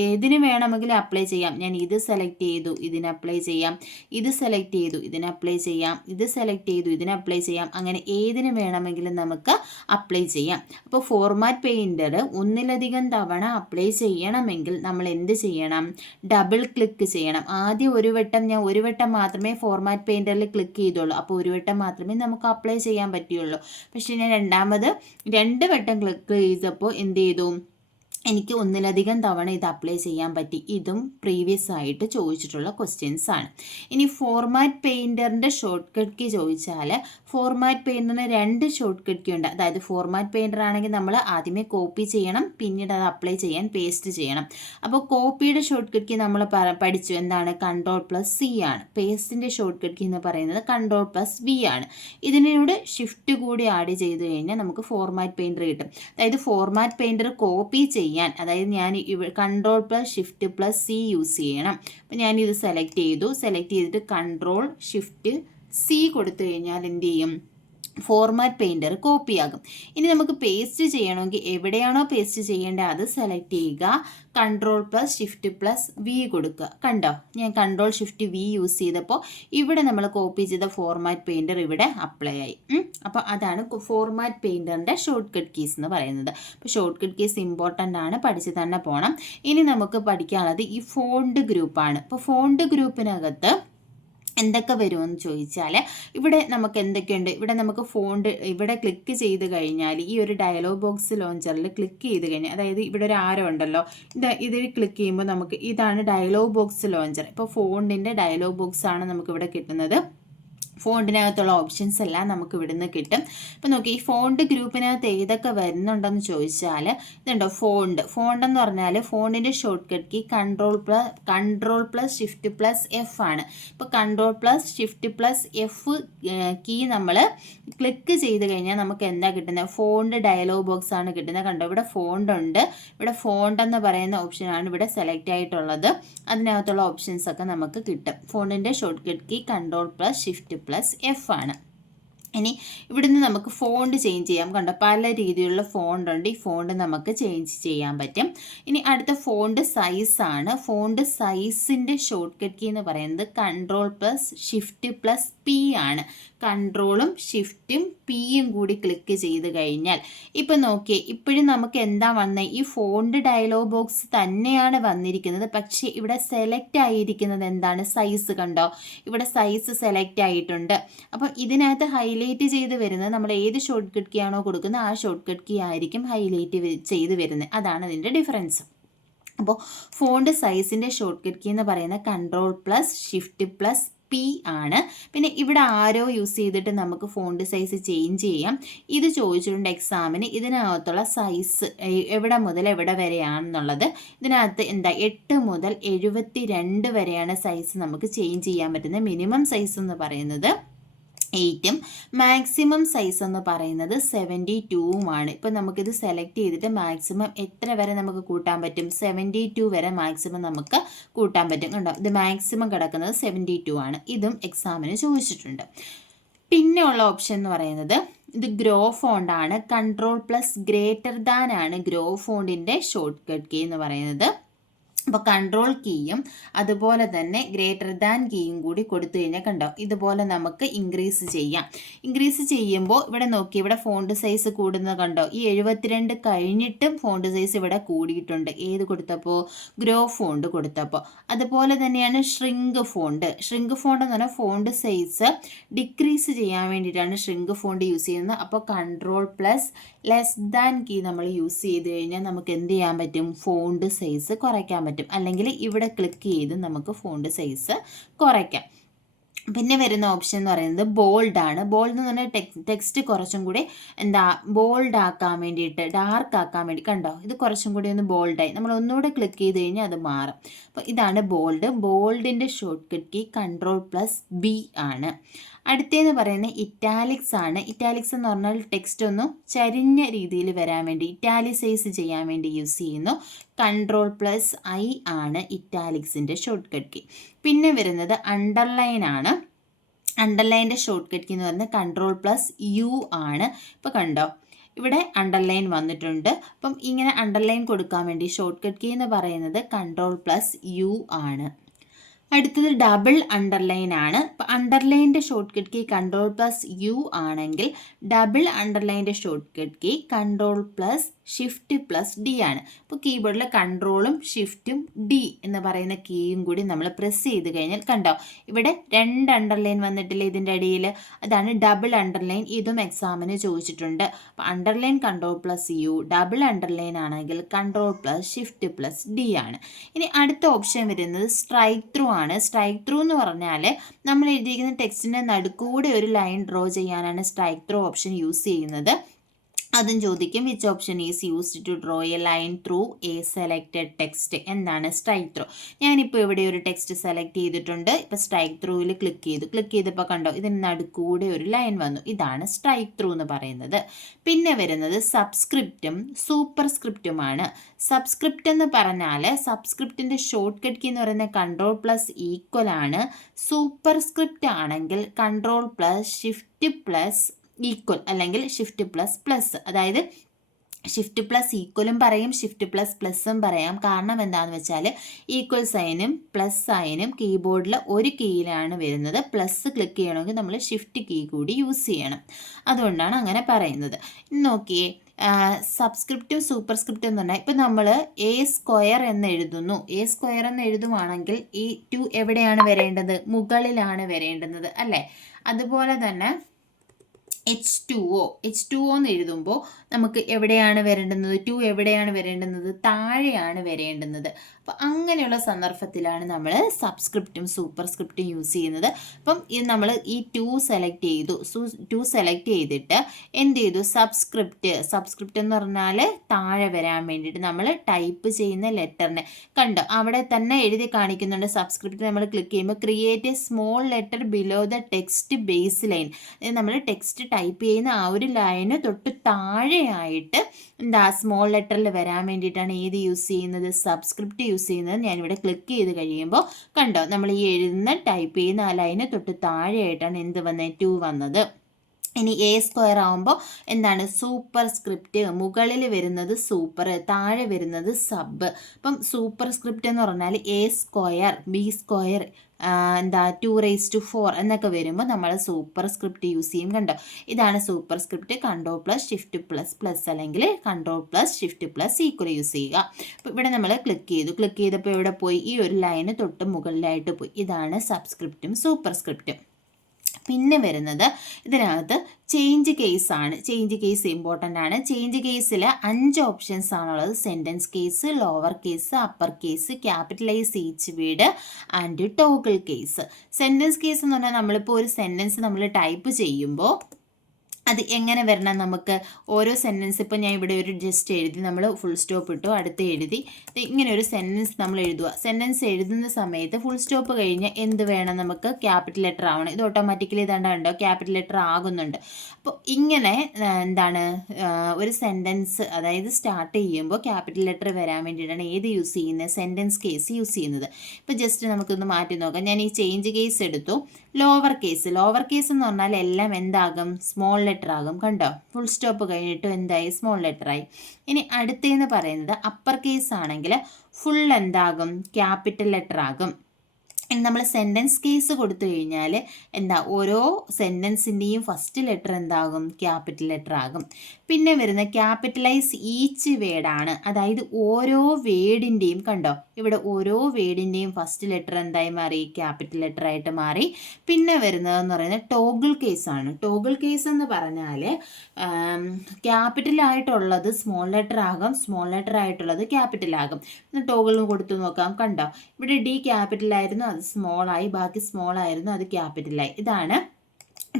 ഏതിന് വേണമെങ്കിലും അപ്ലൈ ചെയ്യാം. ഞാൻ ഇത് സെലക്ട് ചെയ്തു, ഇതിന് അപ്ലൈ ചെയ്യാം, ഇത് സെലക്ട് ചെയ്തു, ഇതിന് അപ്ലൈ ചെയ്യാം, ഇത് സെലക്ട് ചെയ്തു, ഇതിന് അപ്ലൈ ചെയ്യാം. അങ്ങനെ ഏതിന് വേണമെങ്കിലും നമുക്ക് അപ്ലൈ ചെയ്യാം. അപ്പോൾ ഫോർമാറ്റ് പെയിൻറ്റർ ഒന്നിലധികം തവണ അപ്ലൈ ചെയ്യണമെങ്കിൽ നമ്മൾ എന്ത് ചെയ്യണം, ഡബിൾ ക്ലിക്ക് ചെയ്യണം. ആദ്യം ഒരു വട്ടം മാത്രമേ ഫോർമാറ്റ് പെയിൻറ്ററിൽ ക്ലിക്ക് ചെയ്തുള്ളൂ. അപ്പോൾ ഒരു വട്ടം മാത്രമേ നമുക്ക് അപ്ലൈ ചെയ്യാൻ പറ്റുള്ളൂ. പക്ഷേ ഞാൻ രണ്ട് വട്ടം ക്ലിക്ക് ചെയ്തപ്പോൾ എന്ത് ചെയ്തു, എനിക്ക് ഒന്നിലധികം തവണ ഇത് അപ്ലൈ ചെയ്യാൻ പറ്റി. ഇതും പ്രീവിയസ് ആയിട്ട് ചോദിച്ചിട്ടുള്ള ക്വസ്റ്റ്യൻസ് ആണ്. ഇനി ഫോർമാറ്റ് പെയിൻറ്ററിൻ്റെ ഷോർട്ട് കട്ട് കീ ചോദിച്ചാൽ, ഫോർമാറ്റ് പെയിൻറ്ററിന് 2 ഷോർട്ട് കട്ട് കീ ഉണ്ട്. അതായത് ഫോർമാറ്റ് പെയിൻറ്റർ ആണെങ്കിൽ നമ്മൾ ആദ്യമേ കോപ്പി ചെയ്യണം, പിന്നീട് അത് അപ്ലൈ ചെയ്യാൻ പേസ്റ്റ് ചെയ്യണം. അപ്പോൾ കോപ്പിയുടെ ഷോർട്ട് കട്ട് കീ നമ്മൾ പഠിച്ചു, എന്താണ്, Ctrl+C ആണ്. പേസ്റ്റിൻ്റെ ഷോർട്ട് കട്ട് കീ എന്ന് പറയുന്നത് Ctrl+V ആണ്. ഇതിനോട് ഷിഫ്റ്റ് കൂടി ആഡ് ചെയ്ത് കഴിഞ്ഞാൽ നമുക്ക് ഫോർമാറ്റ് പെയിൻറ്റർ കിട്ടും. അതായത് ഫോർമാറ്റ് പെയിൻറ്റർ കോപ്പി അതായത് ഞാൻ Ctrl+Shift+C യൂസ് ചെയ്യണം. അപ്പം ഞാനിത് സെലക്ട് ചെയ്തിട്ട് Ctrl+Shift+C കൊടുത്തു കഴിഞ്ഞാൽ എന്ത് ചെയ്യും, ഫോർമാറ്റ് പെയിൻറ്റർ കോപ്പിയാകും. ഇനി നമുക്ക് പേസ്റ്റ് ചെയ്യണമെങ്കിൽ എവിടെയാണോ പേസ്റ്റ് ചെയ്യേണ്ടത് അത് സെലക്ട് ചെയ്യുക, Ctrl+Shift+V കൊടുക്കുക. കണ്ടോ, ഞാൻ Ctrl+Shift+V യൂസ് ചെയ്തപ്പോൾ ഇവിടെ നമ്മൾ കോപ്പി ചെയ്ത ഫോർമാറ്റ് പെയിൻറ്റർ ഇവിടെ അപ്ലൈ ആയി. അപ്പോൾ അതാണ് ഫോർമാറ്റ് പെയിൻറ്ററിൻ്റെ ഷോർട്ട് കട്ട് കീസ് എന്ന് പറയുന്നത്. അപ്പോൾ ഷോർട്ട് കട്ട് കീസ് ഇമ്പോർട്ടൻ്റ് ആണ്, പഠിച്ച് തന്നെ പോകണം. ഇനി നമുക്ക് പഠിക്കാനുള്ളത് ഈ ഫോണ്ട് ഗ്രൂപ്പാണ്. അപ്പോൾ ഫോണ്ട് ഗ്രൂപ്പിനകത്ത് എന്തൊക്കെ വരുമെന്ന് ചോദിച്ചാൽ ഇവിടെ നമുക്ക് എന്തൊക്കെയുണ്ട്, ഇവിടെ നമുക്ക് ഇവിടെ ക്ലിക്ക് ചെയ്ത് കഴിഞ്ഞാൽ ഈ ഒരു ഡയലോഗ് ബോക്സ് ലോഞ്ചറിൽ ക്ലിക്ക് ചെയ്ത് കഴിഞ്ഞാൽ, അതായത് ഇവിടെ ഒരു ആരോ ഉണ്ടല്ലോ, ഇതിൽ ക്ലിക്ക് ചെയ്യുമ്പോൾ നമുക്ക് ഇതാണ് ഡയലോഗ് ബോക്സ് ലോഞ്ചർ. ഇപ്പോൾ ഫോണ്ടിൻ്റെ ഡയലോഗ് ബോക്സ് ആണ് നമുക്കിവിടെ കിട്ടുന്നത്. ഫോണ്ടിനകത്തുള്ള ഓപ്ഷൻസ് എല്ലാം നമുക്ക് ഇവിടുന്ന് കിട്ടും. ഇപ്പം നോക്കി, ഈ ഫോണ്ട് ഗ്രൂപ്പിനകത്ത് ഏതൊക്കെ വരുന്നുണ്ടെന്ന് ചോദിച്ചാൽ ഇതുണ്ടോ ഫോണ്ട് എന്ന് പറഞ്ഞാൽ ഫോണ്ടിൻ്റെ shortcut key control plus shift plus F ആണ്. ഇപ്പോൾ control plus shift plus F key നമ്മൾ ക്ലിക്ക് ചെയ്ത് കഴിഞ്ഞാൽ നമുക്ക് എന്താ കിട്ടുന്നത്? ഫോണ്ട് ഡയലോഗ് ബോക്സ് ആണ് കിട്ടുന്നത്. കണ്ടോ, ഇവിടെ ഫോണ്ട് ഉണ്ട്. ഇവിടെ ഫോണ്ട് എന്ന് പറയുന്ന ഓപ്ഷനാണ് ഇവിടെ സെലക്ട് ആയിട്ടുള്ളത്. അതിനകത്തുള്ള ഓപ്ഷൻസ് ഒക്കെ നമുക്ക് കിട്ടും. ഫോണ്ടിൻ്റെ shortcut key control plus shift plus F ആണ്. ഇനി ഇവിടുന്ന് നമുക്ക് ഫോണ്ട് ചേഞ്ച് ചെയ്യാം. കണ്ടോ, പല രീതിയിലുള്ള ഫോണ്ട് ഉണ്ട്. ഈ ഫോണ്ട് നമുക്ക് ചേഞ്ച് ചെയ്യാൻ പറ്റും. ഇനി അടുത്ത ഫോണ്ട് സൈസാണ്. ഫോണ്ട് സൈസിൻ്റെ ഷോർട്ട് കട്ട് കീ എന്ന് പറയുന്നത് control plus shift plus P ആണ്. കൺട്രോളും ഷിഫ്റ്റും പിയും കൂടി ക്ലിക്ക് ചെയ്ത് കഴിഞ്ഞാൽ ഇപ്പം നോക്കിയേ, ഇപ്പോഴും നമുക്ക് എന്താ വന്നത്? ഈ ഫോണ്ട് ഡയലോഗ് ബോക്സ് തന്നെയാണ് വന്നിരിക്കുന്നത്. പക്ഷേ ഇവിടെ സെലക്ട് ആയിരിക്കുന്നത് എന്താണ്? സൈസ്. കണ്ടോ, ഇവിടെ സൈസ് സെലക്ട് ആയിട്ടുണ്ട്. അപ്പം ഇതിനകത്ത് ഹൈലൈറ്റ് ചെയ്ത് വരുന്നത് നമ്മൾ ഏത് ഷോർട്ട് കട്ട് കീ ആണോ കൊടുക്കുന്നത് ആ ഷോർട്ട് കട്ട് കീ ആയിരിക്കും ഹൈലൈറ്റ് ചെയ്ത് വരുന്നത്. അതാണ് ഇതിൻ്റെ ഡിഫറൻസ്. അപ്പോൾ ഫോണ്ട് സൈസിൻ്റെ ഷോർട്ട് കട്ട് കീ എന്ന് പറയുന്നത് control plus shift plus P ആണ്. പിന്നെ ഇവിടെ ആരോ യൂസ് ചെയ്തിട്ട് നമുക്ക് ഫോണ്ട് സൈസ് ചേഞ്ച് ചെയ്യാം. ഇത് ചോദിച്ചിട്ടുണ്ട് എക്സാമിന്. ഇതിനകത്തുള്ള സൈസ് എവിടെ മുതൽ എവിടെ വരെയാണെന്നുള്ളത്. ഇതിനകത്ത് എന്താ 8 മുതൽ 72 വരെയാണ് സൈസ് നമുക്ക് ചേഞ്ച് ചെയ്യാൻ പറ്റുന്നത്. മിനിമം സൈസ് എന്ന് പറയുന്നത് 8ഉം മാക്സിമം സൈസ് എന്ന് പറയുന്നത് 72ഉമാണ്. ഇപ്പം നമുക്കിത് സെലക്ട് ചെയ്തിട്ട് മാക്സിമം എത്ര വരെ നമുക്ക് കൂട്ടാൻ പറ്റും? 72 വരെ മാക്സിമം നമുക്ക് കൂട്ടാൻ പറ്റും. കണ്ടോ, ഇത് മാക്സിമം കിടക്കുന്നത് 72 ആണ്. ഇതും എക്സാമിന് ചോദിച്ചിട്ടുണ്ട്. പിന്നെ ഉള്ള ഓപ്ഷൻ എന്ന് പറയുന്നത് ഇത് ഗ്രോ ഫോണ്ട് ആണ്. കൺട്രോൾ പ്ലസ് ഗ്രേറ്റർ ദാൻ ആണ് ഗ്രോ ഫോണ്ടിൻ്റെ ഷോർട്ട് കട്ട് കീ എന്ന് പറയുന്നത്. അപ്പോൾ കൺട്രോൾ കീയും അതുപോലെ തന്നെ ഗ്രേറ്റർ ദാൻ കീയും കൂടി കൊടുത്തു കഴിഞ്ഞാൽ കണ്ടോ, ഇതുപോലെ നമുക്ക് ഇൻക്രീസ് ചെയ്യാം. ഇൻക്രീസ് ചെയ്യുമ്പോൾ ഇവിടെ നോക്കി, ഇവിടെ ഫോണ്ട് സൈസ് കൂടുന്നത് കണ്ടോ. ഈ 72 കഴിഞ്ഞിട്ടും ഫോണ്ട് സൈസ് ഇവിടെ കൂടിയിട്ടുണ്ട്. ഏത് കൊടുത്തപ്പോൾ? ഗ്രോ ഫോണ്ട് കൊടുത്തപ്പോൾ. അതുപോലെ തന്നെയാണ് ഷ്രിങ്ക് ഫോണ്ട്. ഷ്രിങ്ക് ഫോണ്ട് എന്ന് പറഞ്ഞാൽ ഫോണ്ട് സൈസ് ഡിക്രീസ് ചെയ്യാൻ വേണ്ടിയിട്ടാണ് ഷ്രിങ്ക് ഫോണ്ട് യൂസ് ചെയ്യുന്നത്. അപ്പോൾ control plus less than key നമ്മൾ യൂസ് ചെയ്ത് കഴിഞ്ഞാൽ നമുക്ക് എന്ത് ചെയ്യാൻ പറ്റും? ഫോണ്ട് സൈസ് കുറയ്ക്കാൻ പറ്റും. അല്ലെങ്കിൽ ഇവിടെ ക്ലിക്ക് ചെയ്ത് നമുക്ക് ഫോണ്ട് സൈസ് കുറയ്ക്കാം. പിന്നെ വരുന്ന ഓപ്ഷൻ എന്ന് പറയുന്നത് ബോൾഡ് ആണ്. ബോൾഡ് എന്ന് പറഞ്ഞാൽ ടെക്സ്റ്റ് കുറച്ചും കൂടി എന്താ ബോൾഡ് ആക്കാൻ വേണ്ടിയിട്ട്, ഡാർക്ക് ആക്കാൻ വേണ്ടി. കണ്ടോ, ഇത് കുറച്ചും കൂടി ഒന്ന് ബോൾഡായി. നമ്മൾ ഒന്നുകൂടെ ക്ലിക്ക് ചെയ്ത് കഴിഞ്ഞാൽ അത് മാറും. അപ്പോൾ ഇതാണ് ബോൾഡ്. ബോൾഡിൻ്റെ shortcut key control plus B ആണ്. അടുത്തതെന്ന് പറയുന്നത് ഇറ്റാലിക്സ് ആണ്. ഇറ്റാലിക്സ് എന്ന് പറഞ്ഞാൽ ടെക്സ്റ്റ് ഒന്ന് ചരിഞ്ഞ രീതിയിൽ വരാൻ വേണ്ടി, ഇറ്റാലിസൈസ് ചെയ്യാൻ വേണ്ടി യൂസ് ചെയ്യുന്നു. കൺട്രോൾ പ്ലസ് ഐ ആണ് ഇറ്റാലിക്സിൻ്റെ ഷോർട്ട് കട്ട് കീ. പിന്നെ വരുന്നത് അണ്ടർലൈൻ ആണ്. അണ്ടർലൈൻ്റെ ഷോർട്ട് കട്ട് കീ എന്ന് പറയുന്നത് കൺട്രോൾ പ്ലസ് യു ആണ്. ഇപ്പോൾ കണ്ടോ, ഇവിടെ അണ്ടർലൈൻ വന്നിട്ടുണ്ട്. അപ്പം ഇങ്ങനെ അണ്ടർലൈൻ കൊടുക്കാൻ വേണ്ടി ഷോർട്ട് കട്ട് കീ എന്ന് പറയുന്നത് കൺട്രോൾ പ്ലസ് യു ആണ്. അടുത്തത് ഡബിൾ അണ്ടർലൈൻ ആണ്. ഇപ്പോൾ അണ്ടർലൈൻ്റെ shortcut key control plus U ആണെങ്കിൽ ഡബിൾ അണ്ടർലൈൻ്റെ shortcut key control plus shift plus D ആണ്. ഇപ്പോൾ കീബോർഡിൽ കൺട്രോളും ഷിഫ്റ്റും ഡി എന്ന് പറയുന്ന കീയും കൂടി നമ്മൾ പ്രസ് ചെയ്ത് കഴിഞ്ഞാൽ കണ്ടോ, ഇവിടെ 2 അണ്ടർലൈൻ വന്നിട്ടില്ല ഇതിൻ്റെ അടിയിൽ. അതാണ് ഡബിൾ അണ്ടർലൈൻ. ഇതും എക്സാമിന് ചോദിച്ചിട്ടുണ്ട്. അപ്പോൾ underline control plus U, double underline ആണെങ്കിൽ control plus shift plus D ആണ്. ഇനി അടുത്ത ഓപ്ഷൻ വരുന്നത് സ്ട്രൈക്ക് ത്രൂ ആണ്. സ്ട്രൈക്ക് ത്രൂ എന്ന് പറഞ്ഞാൽ നമ്മൾ എഴുതിയിരിക്കുന്ന ടെക്സ്റ്റിൻ്റെ നടുക്കൂടെ ഒരു ലൈൻ ഡ്രോ ചെയ്യാനാണ് സ്ട്രൈക്ക് ത്രൂ ഓപ്ഷൻ യൂസ് ചെയ്യുന്നത്. അതും ചോദിക്കും, which option is used to draw a line through a selected text. എന്താണ് സ്ട്രൈക്ക് ത്രൂ? ഞാനിപ്പോൾ ഇവിടെ ഒരു ടെക്സ്റ്റ് സെലക്ട് ചെയ്തിട്ടുണ്ട്. ഇപ്പോൾ സ്ട്രൈക്ക് ത്രൂവിൽ ക്ലിക്ക് ചെയ്തപ്പോൾ കണ്ടോ, ഇതിന് നടുക്കൂടെ ഒരു ലൈൻ വന്നു. ഇതാണ് സ്ട്രൈക്ക് ത്രൂ എന്ന് പറയുന്നത്. പിന്നെ വരുന്നത് സബ്സ്ക്രിപ്റ്റും സൂപ്പർ സ്ക്രിപ്റ്റുമാണ്. സബ്സ്ക്രിപ്റ്റ് എന്ന് പറഞ്ഞാൽ സബ്സ്ക്രിപ്റ്റിൻ്റെ ഷോർട്ട് കട്ട് കീ എന്ന് പറയുന്നത് കൺട്രോൾ പ്ലസ് ഈക്വൽ ആണ്. സൂപ്പർ സ്ക്രിപ്റ്റ് ആണെങ്കിൽ control plus shift plus equal അല്ലെങ്കിൽ ഷിഫ്റ്റ് പ്ലസ് പ്ലസ്. അതായത് ഷിഫ്റ്റ് പ്ലസ് ഈക്വലും പറയും, ഷിഫ്റ്റ് പ്ലസ് പ്ലസ്സും പറയാം. കാരണം എന്താണെന്ന് വെച്ചാൽ ഈക്വൽ സൈനും പ്ലസ് സൈനും കീബോർഡിൽ ഒരു കീയിലാണ് വരുന്നത്. പ്ലസ് ക്ലിക്ക് ചെയ്യണമെങ്കിൽ നമ്മൾ ഷിഫ്റ്റ് കീ കൂടി യൂസ് ചെയ്യണം. അതുകൊണ്ടാണ് അങ്ങനെ പറയുന്നത്. നോക്കിയേ, സബ്സ്ക്രിപ്റ്റും സൂപ്പർ സ്ക്രിപ്റ്റും എന്ന് പറഞ്ഞാൽ ഇപ്പോൾ നമ്മൾ എ സ്ക്വയർ എന്ന് എഴുതുന്നു. എ സ്ക്വയർ എന്ന് എഴുതുവാണെങ്കിൽ ഈ 2 എവിടെയാണ് വരേണ്ടത്? മുകളിലാണ് വരേണ്ടുന്നത് അല്ലേ? അതുപോലെ തന്നെ H2O എന്ന് എഴുതുമ്പോൾ നമുക്ക് എവിടെയാണ് വരേണ്ടുന്നത്? 2 എവിടെയാണ് വരേണ്ടുന്നത്? താഴെയാണ് വരേണ്ടുന്നത്. അപ്പോൾ അപ്പോൾ അങ്ങനെയുള്ള സന്ദർഭത്തിലാണ് നമ്മൾ സബ്സ്ക്രിപ്റ്റും സൂപ്പർ സ്ക്രിപ്റ്റും യൂസ് ചെയ്യുന്നത്. അപ്പം ഇത് നമ്മൾ ഈ 2 സെലക്ട് ചെയ്തു. 2 സെലക്ട് ചെയ്തിട്ട് എന്ത് ചെയ്തു, സബ്സ്ക്രിപ്റ്റ് എന്ന് പറഞ്ഞാൽ താഴെ വരാൻ വേണ്ടിയിട്ട് നമ്മൾ ടൈപ്പ് ചെയ്യുന്ന ലെറ്ററിനെ കണ്ടോ അവിടെ തന്നെ എഴുതി കാണിക്കുന്നുണ്ട്. സബ്സ്ക്രിപ്റ്റ് നമ്മൾ ക്ലിക്ക് ചെയ്യുമ്പോൾ create A small letter below the text base line. നമ്മൾ ടെക്സ്റ്റ് ടൈപ്പ് ചെയ്യുന്ന ആ ഒരു ലൈന് തൊട്ട് താഴെയായിട്ട് എന്താ സ്മോൾ ലെറ്ററിൽ വരാൻ വേണ്ടിയിട്ടാണ് ഏത് യൂസ് ചെയ്യുന്നത്, സബ്സ്ക്രിപ്റ്റ് യൂസ് ചെയ്യുന്നത്. ഞാനിവിടെ ക്ലിക്ക് ചെയ്ത് കഴിയുമ്പോൾ കണ്ടോ നമ്മൾ ഈ എഴുതുന്ന ടൈപ്പ് ചെയ്യുന്ന ആ ലൈന് തൊട്ട് താഴെയായിട്ടാണ് എന്ത് വന്നത്, 2 വന്നത്. ഇനി A² ആകുമ്പോൾ എന്താണ്, സൂപ്പർ സ്ക്രിപ്റ്റ്. മുകളിൽ വരുന്നത് സൂപ്പർ, താഴെ വരുന്നത് സബ്. അപ്പം സൂപ്പർ സ്ക്രിപ്റ്റ് എന്ന് പറഞ്ഞാൽ A², B², എന്താ 2⁴ എന്നൊക്കെ വരുമ്പോൾ നമ്മൾ സൂപ്പർ സ്ക്രിപ്റ്റ് യൂസ് ചെയ്യും. കണ്ടോ ഇതാണ് സൂപ്പർ സ്ക്രിപ്റ്റ്. Ctrl+Shift++ അല്ലെങ്കിൽ Ctrl+Shift+= യൂസ് ചെയ്യുക. അപ്പോൾ ഇവിടെ നമ്മൾ ക്ലിക്ക് ചെയ്തപ്പോൾ ഇവിടെ പോയി ഈ ഒരു ലൈന് തൊട്ട് മുകളിലായിട്ട് പോയി. ഇതാണ് സബ്സ്ക്രിപ്റ്റും സൂപ്പർ സ്ക്രിപ്റ്റും. പിന്നെ വരുന്നത് ഇതിനകത്ത് ചേഞ്ച് കേസ് ആണ്. ചേഞ്ച് കേസ് ഇമ്പോർട്ടൻ്റ് ആണ്. ചേഞ്ച് കേസിൽ 5 ഓപ്ഷൻസ് ആണുള്ളത്. Sentence case, lower case, upper case, capitalise each word and toggle case. Sentence case എന്ന് പറഞ്ഞാൽ നമ്മളിപ്പോൾ ഒരു സെൻറ്റൻസ് നമ്മൾ ടൈപ്പ് ചെയ്യുമ്പോൾ അത് എങ്ങനെ വരണം, നമുക്ക് ഓരോ സെൻറ്റൻസ് ഇപ്പോൾ ഞാൻ ഇവിടെ ഒരു ജസ്റ്റ് എഴുതി, നമ്മൾ ഫുൾ സ്റ്റോപ്പ് ഇട്ടു, അടുത്ത് എഴുതി, ഇങ്ങനെ ഒരു സെൻറ്റൻസ് നമ്മൾ എഴുതുക. സെൻറ്റൻസ് എഴുതുന്ന സമയത്ത് ഫുൾ സ്റ്റോപ്പ് കഴിഞ്ഞ് എന്ത് വേണം, നമുക്ക് ക്യാപിറ്റൽ ലെറ്റർ ആവണം. ഇത് ഓട്ടോമാറ്റിക്കലി ഇതാണ്ടോ ക്യാപിറ്റൽ ലെറ്റർ ആകുന്നുണ്ട്. അപ്പോൾ ഇങ്ങനെ എന്താണ് ഒരു സെൻറ്റൻസ് അതായത് സ്റ്റാർട്ട് ചെയ്യുമ്പോൾ ക്യാപിറ്റൽ ലെറ്റർ വരാൻ വേണ്ടിയിട്ടാണ് ഏത് യൂസ് ചെയ്യുന്നത്, സെൻറ്റൻസ് കേസ് യൂസ് ചെയ്യുന്നത്. ഇപ്പോൾ ജസ്റ്റ് നമുക്കൊന്ന് മാറ്റി നോക്കാം. ഞാൻ ഈ ചേഞ്ച് കേസ് എടുത്തു. ലോവർ കേസ് എന്ന് പറഞ്ഞാൽ എല്ലാം എന്താകും, സ്മോൾ ലെറ്റർ ആകും. കണ്ടോ ഫുൾ സ്റ്റോപ്പ് കഴിഞ്ഞിട്ട് എന്തായി, സ്മോൾ ലെറ്ററായി. ഇനി അടുത്തതെന്ന് പറയുന്നത് അപ്പർ കേസ് ആണെങ്കിൽ ഫുൾ എന്താകും, ക്യാപിറ്റൽ ലെറ്റർ ആകും. നമ്മൾ സെൻറ്റൻസ് കേസ് കൊടുത്തു കഴിഞ്ഞാൽ എന്താ ഓരോ സെൻറ്റൻസിൻ്റെയും ഫസ്റ്റ് ലെറ്റർ എന്താകും, ക്യാപിറ്റൽ ലെറ്റർ ആകും. പിന്നെ വരുന്ന ക്യാപിറ്റലൈസ് ഈച്ച് വേർഡാണ്. അതായത് ഓരോ വേർഡിൻ്റെയും കണ്ടോ ഇവിടെ ഓരോ വേർഡിൻ്റെയും ഫസ്റ്റ് ലെറ്റർ എന്തായി മാറി, ക്യാപിറ്റൽ ലെറ്റർ ആയിട്ട് മാറി. പിന്നെ വരുന്നതെന്ന് പറയുന്നത് ടോഗിൾ കേസാണ്. ടോഗിൾ കേസ് എന്ന് പറഞ്ഞാൽ ക്യാപിറ്റൽ ആയിട്ടുള്ളത് സ്മോൾ ലെറ്റർ ആകും, സ്മോൾ ലെറ്റർ ആയിട്ടുള്ളത് ക്യാപിറ്റൽ ആകും. ടോഗിളും കൊടുത്തു നോക്കാം. കണ്ടോ ഇവിടെ D ക്യാപിറ്റൽ ആയിരുന്നു, അത് സ്മോൾ ആയി, ബാക്കി സ്മോൾ ആയിരുന്നു, അത് ക്യാപിറ്റലായി. ഇതാണ്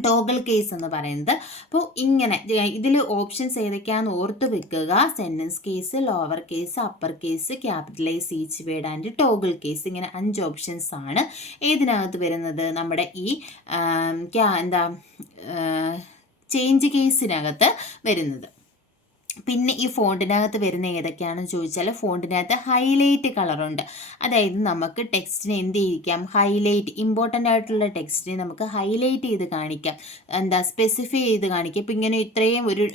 ടോഗിൾ കേസ് എന്ന് പറയുന്നത്. അപ്പോൾ ഇങ്ങനെ ഇതിൽ ഓപ്ഷൻസ് ഏതൊക്കെയാണെന്ന് ഓർത്ത് വെക്കുക. Sentence case, lower case, upper case, capitalise each word and toggle case. ഇങ്ങനെ 5 ഓപ്ഷൻസ് ആണ് ഏതിനകത്ത് വരുന്നത്, നമ്മുടെ ഈ ചേഞ്ച് കേസിനകത്ത് വരുന്നത്. പിന്നെ ഈ ഫോണ്ടിനകത്ത് വരുന്ന ഏതൊക്കെയാണെന്ന് ചോദിച്ചാൽ ഫോണ്ടിനകത്ത് ഹൈലൈറ്റ് കളറുണ്ട്. അതായത് നമുക്ക് ടെക്സ്റ്റിനെ എന്ത് ചെയ്യിക്കാം, ഹൈലൈറ്റ്, ഇമ്പോർട്ടൻ്റ് ആയിട്ടുള്ള ടെക്സ്റ്റിനെ നമുക്ക് ഹൈലൈറ്റ് ചെയ്ത് കാണിക്കാം, സ്പെസിഫൈ ചെയ്ത് കാണിക്കാം. ഇപ്പം ഇങ്ങനെ ഇത്രയും ഒരു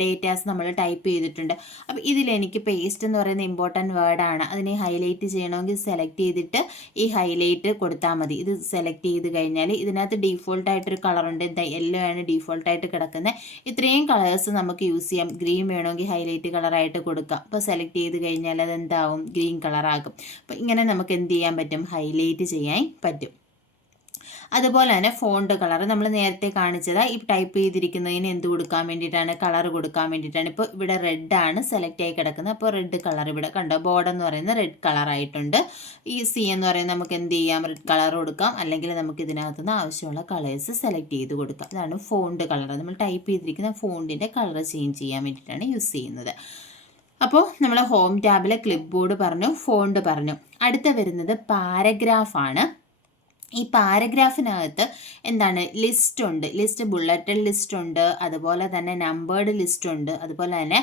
ഡേറ്റാസ് നമ്മൾ ടൈപ്പ് ചെയ്തിട്ടുണ്ട്. അപ്പോൾ ഇതിലെനിക്ക് പേസ്റ്റ് എന്ന് പറയുന്ന ഇമ്പോർട്ടൻറ്റ് വേർഡാണ്, അതിനെ ഹൈലൈറ്റ് ചെയ്യണമെങ്കിൽ സെലക്ട് ചെയ്തിട്ട് ഈ ഹൈലൈറ്റ് കൊടുത്താൽ മതി. ഇത് സെലക്ട് ചെയ്ത് കഴിഞ്ഞാൽ ഇതിനകത്ത് ഡീഫോൾട്ടായിട്ടൊരു കളറുണ്ട്, യെല്ലോ ആണ് ഡീഫോൾട്ടായിട്ട് കിടക്കുന്നത്. ഇത്രയും കളേഴ്സ് നമുക്ക് യൂസ് ചെയ്യാം. ഗ്രീൻ വേണമെങ്കിൽ ഹൈലൈറ്റ് കളറായിട്ട് കൊടുക്കാം. അപ്പോൾ സെലക്ട് ചെയ്ത് കഴിഞ്ഞാൽ അതെന്താവും, ഗ്രീൻ കളറാകും. അപ്പോൾ ഇങ്ങനെ നമുക്ക് എന്ത് ചെയ്യാൻ പറ്റും, ഹൈലൈറ്റ് ചെയ്യാൻ പറ്റും. അതുപോലെ തന്നെ ഫോണ്ട് കളർ നമ്മൾ നേരത്തെ കാണിച്ചത് ഈ ടൈപ്പ് ചെയ്തിരിക്കുന്നതിന് എന്ത് കൊടുക്കാൻ വേണ്ടിയിട്ടാണ്, കളർ കൊടുക്കാൻ വേണ്ടിയിട്ടാണ്. ഇപ്പോൾ ഇവിടെ റെഡ് ആണ് സെലക്ട് ആയി കിടക്കുന്നത്. അപ്പോൾ റെഡ് കളർ ഇവിടെ കണ്ടോ, ബോർഡർ എന്ന് പറയുന്നത് റെഡ് കളറായിട്ടുണ്ട്. ഈ C എന്ന് പറയുന്നത് നമുക്ക് എന്ത് ചെയ്യാം, റെഡ് കളർ കൊടുക്കാം, അല്ലെങ്കിൽ നമുക്ക് ഇതിനകത്ത് നിന്ന് ആവശ്യമുള്ള കളേഴ്സ് സെലക്ട് ചെയ്ത് കൊടുക്കാം. ഇതാണ് ഫോണ്ട് കളർ. നമ്മൾ ടൈപ്പ് ചെയ്തിരിക്കുന്ന ഫോണ്ടിൻ്റെ കളർ ചേഞ്ച് ചെയ്യാൻ വേണ്ടിയിട്ടാണ് യൂസ് ചെയ്യുന്നത്. അപ്പോൾ നമ്മൾ ഹോം ടാബിലെ ക്ലിപ്പ് ബോർഡ് പറഞ്ഞു, ഫോണ്ട് പറഞ്ഞു. അടുത്ത വരുന്നത് പാരഗ്രാഫാണ്. ഈ പാരഗ്രാഫിനകത്ത് എന്താണ്, ലിസ്റ്റ് ഉണ്ട്, ബുള്ളറ്റഡ് ലിസ്റ്റ് ഉണ്ട്, അതുപോലെ തന്നെ നമ്പേർഡ് ലിസ്റ്റ് ഉണ്ട്, അതുപോലെ തന്നെ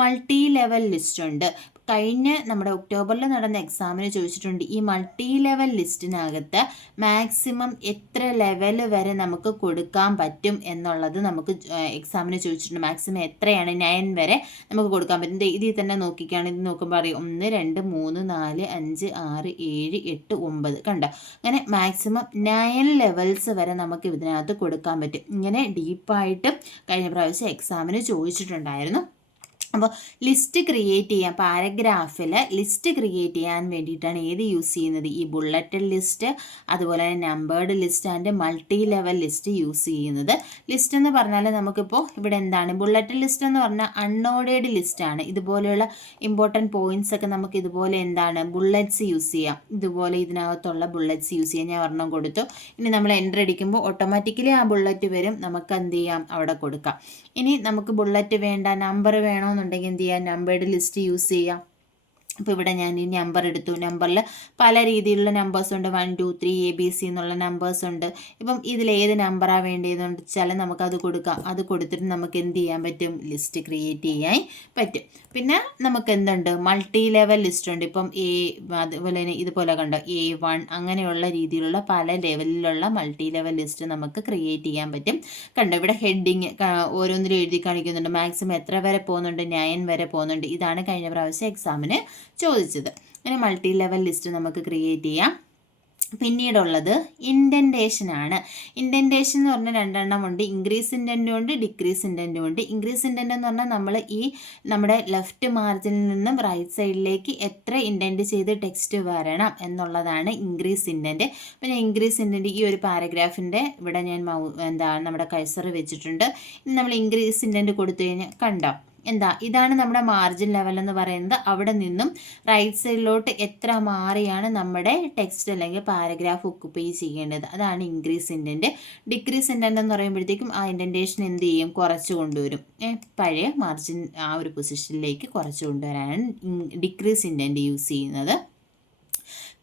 മൾട്ടി ലെവൽ ലിസ്റ്റ് ഉണ്ട്. കഴിഞ്ഞ നമ്മുടെ ഒക്ടോബറിൽ നടന്ന എക്സാമിന് ചോദിച്ചിട്ടുണ്ട് ഈ മൾട്ടി ലെവൽ ലിസ്റ്റിനകത്ത് മാക്സിമം എത്ര ലെവൽ വരെ നമുക്ക് കൊടുക്കാൻ പറ്റും എന്നുള്ളത് നമുക്ക് എക്സാമിന് ചോദിച്ചിട്ടുണ്ട്. മാക്സിമം എത്രയാണ്, 9 വരെ നമുക്ക് കൊടുക്കാൻ പറ്റും. ഇതിൽ തന്നെ നോക്കിക്കുകയാണ്, ഇത് നോക്കുമ്പോൾ അറിയാം 1 2 3 4 5 6 7 8 9 കണ്ടോ. അങ്ങനെ മാക്സിമം 9 ലെവൽസ് വരെ നമുക്ക് ഇതിനകത്ത് കൊടുക്കാൻ പറ്റും. ഇങ്ങനെ ഡീപ്പായിട്ട് കഴിഞ്ഞ പ്രാവശ്യം എക്സാമിന് ചോദിച്ചിട്ടുണ്ടായിരുന്നു. അപ്പോൾ ലിസ്റ്റ് ക്രിയേറ്റ് ചെയ്യാൻ പാരഗ്രാഫിൽ ലിസ്റ്റ് ക്രിയേറ്റ് ചെയ്യാൻ വേണ്ടിയിട്ടാണ് ഏത് യൂസ് ചെയ്യുന്നത്, ഈ ബുള്ളറ്റഡ് ലിസ്റ്റ്, അതുപോലെ തന്നെ numbered list and multi level list use ചെയ്യുന്നത്. ലിസ്റ്റ് എന്ന് പറഞ്ഞാൽ നമുക്കിപ്പോൾ ഇവിടെ എന്താണ് ബുള്ളറ്റഡ് ലിസ്റ്റ് എന്ന് പറഞ്ഞാൽ അൺഓർഡേർഡ് ലിസ്റ്റാണ്. ഇതുപോലെയുള്ള ഇമ്പോർട്ടൻറ്റ് പോയിന്റ്സ് ഒക്കെ നമുക്ക് ഇതുപോലെ എന്താണ് ബുള്ളറ്റ്സ് യൂസ് ചെയ്യാം. ഇതുപോലെ ഇതിനകത്തുള്ള ബുള്ളറ്റ്സ് യൂസ് ചെയ്യാം. ഞാൻ ഒരെണ്ണം കൊടുത്തു. ഇനി നമ്മൾ എൻ്റർ അടിക്കുമ്പോൾ ഓട്ടോമാറ്റിക്കലി ആ ബുള്ളറ്റ് വരും. നമുക്ക് എന്ത് ചെയ്യാം, അവിടെ കൊടുക്കാം. ഇനി നമുക്ക് ബുള്ളറ്റ് വേണ്ട, നമ്പർ വേണമെന്നുണ്ടെങ്കിൽ എന്ത് ചെയ്യാം, നമ്പേർഡ് ലിസ്റ്റ് യൂസ് ചെയ്യാം. അപ്പോൾ ഇവിടെ ഞാൻ ഈ നമ്പർ എടുത്തു. നമ്പറിൽ പല രീതിയിലുള്ള നമ്പേഴ്സ് ഉണ്ട്. 1 2 3 ABC എന്നുള്ള നമ്പേഴ്സ് ഉണ്ട്. ഇപ്പം ഇതിലേത് നമ്പറാണ് വേണ്ടതെന്ന് വെച്ചാൽ നമുക്കത് കൊടുക്കാം. അത് കൊടുത്തിട്ട് നമുക്ക് എന്ത് ചെയ്യാൻ പറ്റും, ലിസ്റ്റ് ക്രിയേറ്റ് ചെയ്യാൻ പറ്റും. പിന്നെ നമുക്ക് എന്തുണ്ട്, മൾട്ടി ലെവൽ ലിസ്റ്റ് ഉണ്ട്. ഇപ്പം അതുപോലെ തന്നെ ഇതുപോലെ കണ്ടോ A1 അങ്ങനെയുള്ള രീതിയിലുള്ള പല ലെവലിലുള്ള മൾട്ടി ലെവൽ ലിസ്റ്റ് നമുക്ക് ക്രിയേറ്റ് ചെയ്യാൻ പറ്റും. കണ്ടോ ഇവിടെ ഹെഡിങ് ഓരോന്നിലും എഴുതി കാണിക്കുന്നുണ്ട്. മാക്സിമം എത്ര വരെ പോകുന്നുണ്ട്, 9 വരെ പോകുന്നുണ്ട്. ഇതാണ് കഴിഞ്ഞ പ്രാവശ്യം എക്സാമിന് ചോദിച്ചത്. അങ്ങനെ മൾട്ടി ലെവൽ ലിസ്റ്റ് നമുക്ക് ക്രിയേറ്റ് ചെയ്യാം. പിന്നീടുള്ളത് ഇൻഡൻറ്റേഷൻ ആണ്. ഇൻഡൻറ്റേഷൻ എന്ന് പറഞ്ഞാൽ രണ്ടെണ്ണം ഉണ്ട്. ഇൻക്രീസ് ഇൻഡൻറ്റും ഉണ്ട്, ഡിക്രീസ് ഇൻഡൻറ്റും ഉണ്ട്. ഇൻക്രീസ് ഇൻഡൻറ്റ് എന്ന് പറഞ്ഞാൽ നമ്മൾ നമ്മുടെ ലെഫ്റ്റ് മാർജിനിൽ നിന്നും റൈറ്റ് സൈഡിലേക്ക് എത്ര ഇൻഡൻറ്റ് ചെയ്ത് ടെക്സ്റ്റ് വരണം എന്നുള്ളതാണ് ഇൻക്രീസ് ഇൻഡൻറ്റ്. അപ്പോൾ ഞാൻ ഇൻക്രീസ് ഇൻഡൻറ്റ് ഈ ഒരു പാരഗ്രാഫിൻ്റെ ഇവിടെ ഞാൻ നമ്മുടെ കഴ്സർ വെച്ചിട്ടുണ്ട്. ഇനി നമ്മൾ ഇൻക്രീസ് ഇൻഡൻറ്റ് കൊടുത്തു കഴിഞ്ഞാൽ കണ്ടോ ഇതാണ് നമ്മുടെ മാർജിൻ ലെവൽ എന്ന് പറയുന്നത്. അവിടെ നിന്നും റൈറ്റ് സൈഡിലോട്ട് എത്ര മാറിയാണ് നമ്മുടെ ടെക്സ്റ്റ് അല്ലെങ്കിൽ പാരഗ്രാഫ് ഒക്കുപ്പൈ ചെയ്യേണ്ടത്, അതാണ് ഇൻക്രീസ് ഇൻഡൻറ്റ്. ഡിക്രീസ് ഇൻഡൻറ്റ് എന്ന് പറയുമ്പോഴത്തേക്കും ആ ഇൻഡൻറ്റേഷൻ എന്ത് ചെയ്യും, കുറച്ച് കൊണ്ടുവരും. പഴയ മാർജിൻ ആ ഒരു പൊസിഷനിലേക്ക് കുറച്ച് കൊണ്ടുവരാനാണ് ഡിക്രീസ് ഇൻഡൻറ്റ് യൂസ് ചെയ്യുന്നത്.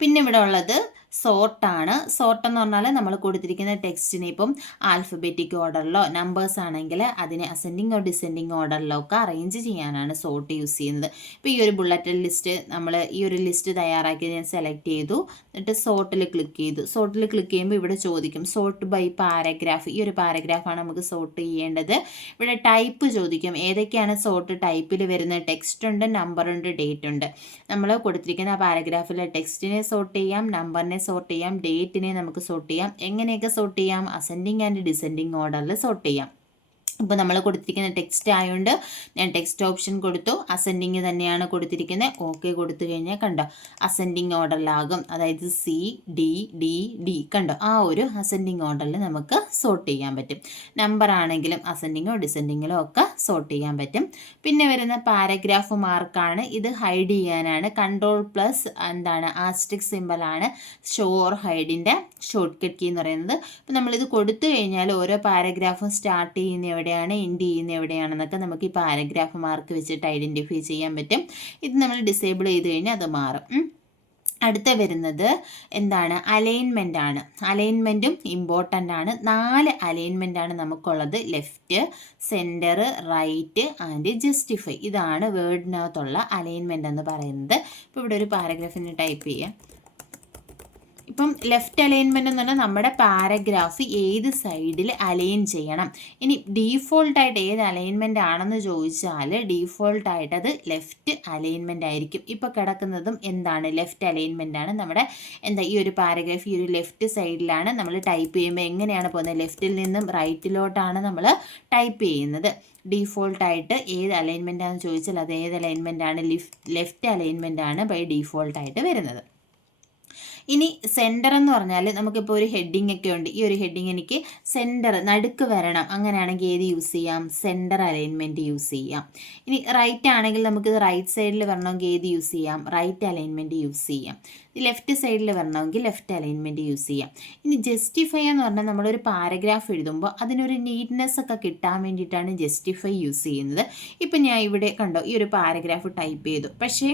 പിന്നെ ഇവിടെ ഉള്ളത് സോർട്ടാണ്. സോർട്ട് എന്ന് പറഞ്ഞാൽ നമ്മൾ കൊടുത്തിരിക്കുന്ന ടെക്സ്റ്റിനെ ഇപ്പം ആൽഫബറ്റിക് ഓർഡറിലോ നമ്പേഴ്സ് ആണെങ്കിൽ അതിനെ അസെൻഡിങ് ഓർ ഡിസെൻഡിങ് ഓർഡറിലോ ഒക്കെ അറേഞ്ച് ചെയ്യാനാണ് സോർട്ട് യൂസ് ചെയ്യുന്നത്. ഇപ്പോൾ ഈ ഒരു ബുള്ളറ്റഡ് ലിസ്റ്റ് നമ്മൾ ഈ ഒരു ലിസ്റ്റ് തയ്യാറാക്കി ഞാൻ സെലക്ട് ചെയ്തു. എന്നിട്ട് സോർട്ടിൽ ക്ലിക്ക് ചെയ്തു. സോർട്ടിൽ ക്ലിക്ക് ചെയ്യുമ്പോൾ ഇവിടെ ചോദിക്കും സോർട്ട് ബൈ പാരഗ്രാഫ്. ഈ ഒരു പാരഗ്രാഫാണ് നമുക്ക് സോർട്ട് ചെയ്യേണ്ടത്. ഇവിടെ ടൈപ്പ് ചോദിക്കും. ഏതൊക്കെയാണ് സോർട്ട് ടൈപ്പിൽ വരുന്നത്, ടെക്സ്റ്റ് ഉണ്ട്, നമ്പർ ഉണ്ട്, ഡേറ്റ് ഉണ്ട്. നമ്മൾ കൊടുത്തിരിക്കുന്ന ആ പാരഗ്രാഫിലെ ടെക്സ്റ്റിനെ സോർട്ട് ചെയ്യാം, നമ്പറിനെ സോർട്ട് ചെയ്യാം, ഡേറ്റിനെ നമുക്ക് സോർട്ട് ചെയ്യാം. എങ്ങനെയൊക്കെ സോർട്ട് ചെയ്യാം, അസെൻഡിങ് ആൻഡ് ഡിസെൻഡിങ് ഓർഡറിൽ സോർട്ട് ചെയ്യാം. ഇപ്പോൾ നമ്മൾ കൊടുത്തിരിക്കുന്ന ടെക്സ്റ്റ് ആയതുകൊണ്ട് ഞാൻ ടെക്സ്റ്റ് ഓപ്ഷൻ കൊടുത്തു. അസെൻഡിങ് തന്നെയാണ് കൊടുത്തിരിക്കുന്നത്. ഓക്കെ കൊടുത്തു കഴിഞ്ഞാൽ കണ്ടോ അസെൻഡിങ് ഓർഡറിലാകും. അതായത് CDDD കണ്ടോ ആ ഒരു അസെൻഡിങ് ഓർഡറിൽ നമുക്ക് സോർട്ട് ചെയ്യാൻ പറ്റും. നമ്പർ ആണെങ്കിലും അസെൻഡിങ്ങോ ഡിസെൻഡിങ്ങിലോ ഒക്കെ സോർട്ട് ചെയ്യാൻ പറ്റും. പിന്നെ വരുന്ന പാരഗ്രാഫ് മാർക്കാണ്. ഇത് ഹൈഡ് ചെയ്യാനാണ്. Ctrl+ ആസ്ട്രിക് സിമ്പലാണ് ഷോ ഓർ ഹൈഡിൻ്റെ ഷോർട്ട് കട്ട് കീ എന്ന് പറയുന്നത്. അപ്പോൾ നമ്മളിത് കൊടുത്തു കഴിഞ്ഞാൽ ഓരോ പാരഗ്രാഫും സ്റ്റാർട്ട് ചെയ്യുന്ന എവിടെയാണ്, എൻഡ് ചെയ്യുന്ന എവിടെയാണെന്നൊക്കെ നമുക്ക് ഈ പാരഗ്രാഫ് മാർക്ക് വെച്ചിട്ട് ഐഡൻറ്റിഫൈ ചെയ്യാൻ പറ്റും. ഇത് നമ്മൾ ഡിസേബിൾ ചെയ്ത് കഴിഞ്ഞാൽ അത് മാറും. അടുത്ത വരുന്നത് അലൈൻമെൻ്റ് ആണ്. അലൈൻമെൻറ്റും ഇമ്പോർട്ടൻ്റ് ആണ്. 4 അലൈൻമെൻ്റ് ആണ് നമുക്കുള്ളത്. Left, centre, right and justify. ഇതാണ് വേർഡിനകത്തുള്ള അലൈൻമെൻ്റ് എന്ന് പറയുന്നത്. ഇപ്പോൾ ഇവിടെ ഒരു പാരഗ്രാഫിന് ടൈപ്പ് ചെയ്യാം. ഇപ്പം ലെഫ്റ്റ് അലൈൻമെൻറ്റ് എന്ന് പറഞ്ഞാൽ നമ്മുടെ പാരഗ്രാഫ് ഏത് സൈഡിൽ അലൈൻ ചെയ്യണം. ഇനി ഡീഫോൾട്ടായിട്ട് ഏത് അലൈൻമെൻ്റ് ആണെന്ന് ചോദിച്ചാൽ ഡീഫോൾട്ടായിട്ട് അത് ലെഫ്റ്റ് അലൈൻമെൻ്റ് ആയിരിക്കും. ഇപ്പോൾ കിടക്കുന്നതും ലെഫ്റ്റ് അലൈൻമെൻ്റ് ആണ്. നമ്മുടെ ഈ ഒരു പാരഗ്രാഫ് ഈ ഒരു ലെഫ്റ്റ് സൈഡിലാണ് നമ്മൾ ടൈപ്പ് ചെയ്യുമ്പോൾ എങ്ങനെയാണ് പോകുന്നത്, ലെഫ്റ്റിൽ നിന്നും റൈറ്റിലോട്ടാണ് നമ്മൾ ടൈപ്പ് ചെയ്യുന്നത്. ഡീഫോൾട്ടായിട്ട് ഏത് അലൈൻമെൻ്റ് ആണെന്ന് ചോദിച്ചാൽ അത് ഏത് അലൈൻമെൻ്റ് ആണ്, ലെഫ്റ്റ് അലൈൻമെൻ്റ് ആണ് ബൈ ഡീഫോൾട്ടായിട്ട് വരുന്നത്. ഇനി സെൻറ്റർ എന്ന് പറഞ്ഞാൽ നമുക്കിപ്പോൾ ഒരു ഹെഡിങ് ഒക്കെ ഉണ്ട്. ഈ ഒരു ഹെഡിങ് എനിക്ക് സെൻറ്റർ നടുക്ക് വരണം, അങ്ങനെയാണെങ്കിൽ ഏത് യൂസ് ചെയ്യാം, സെൻറ്റർ അലൈൻമെൻറ്റ് യൂസ് ചെയ്യാം. ഇനി റൈറ്റ് ആണെങ്കിൽ നമുക്കിത് റൈറ്റ് സൈഡിൽ വരണമെങ്കിൽ ഏത് യൂസ് ചെയ്യാം, റൈറ്റ് അലൈൻമെൻറ്റ് യൂസ് ചെയ്യാം. ലെഫ്റ്റ് സൈഡിൽ വരണമെങ്കിൽ ലെഫ്റ്റ് അലൈൻമെൻറ്റ് യൂസ് ചെയ്യാം. ഇനി ജസ്റ്റിഫൈ എന്ന് പറഞ്ഞാൽ നമ്മളൊരു പാരഗ്രാഫ് എഴുതുമ്പോൾ അതിനൊരു നീറ്റ്നെസ് ഒക്കെ കിട്ടാൻ വേണ്ടിയിട്ടാണ് ജസ്റ്റിഫൈ യൂസ് ചെയ്യുന്നത്. ഇപ്പം ഞാൻ ഇവിടെ കണ്ടോ ഈ ഒരു പാരഗ്രാഫ് ടൈപ്പ് ചെയ്തു. പക്ഷേ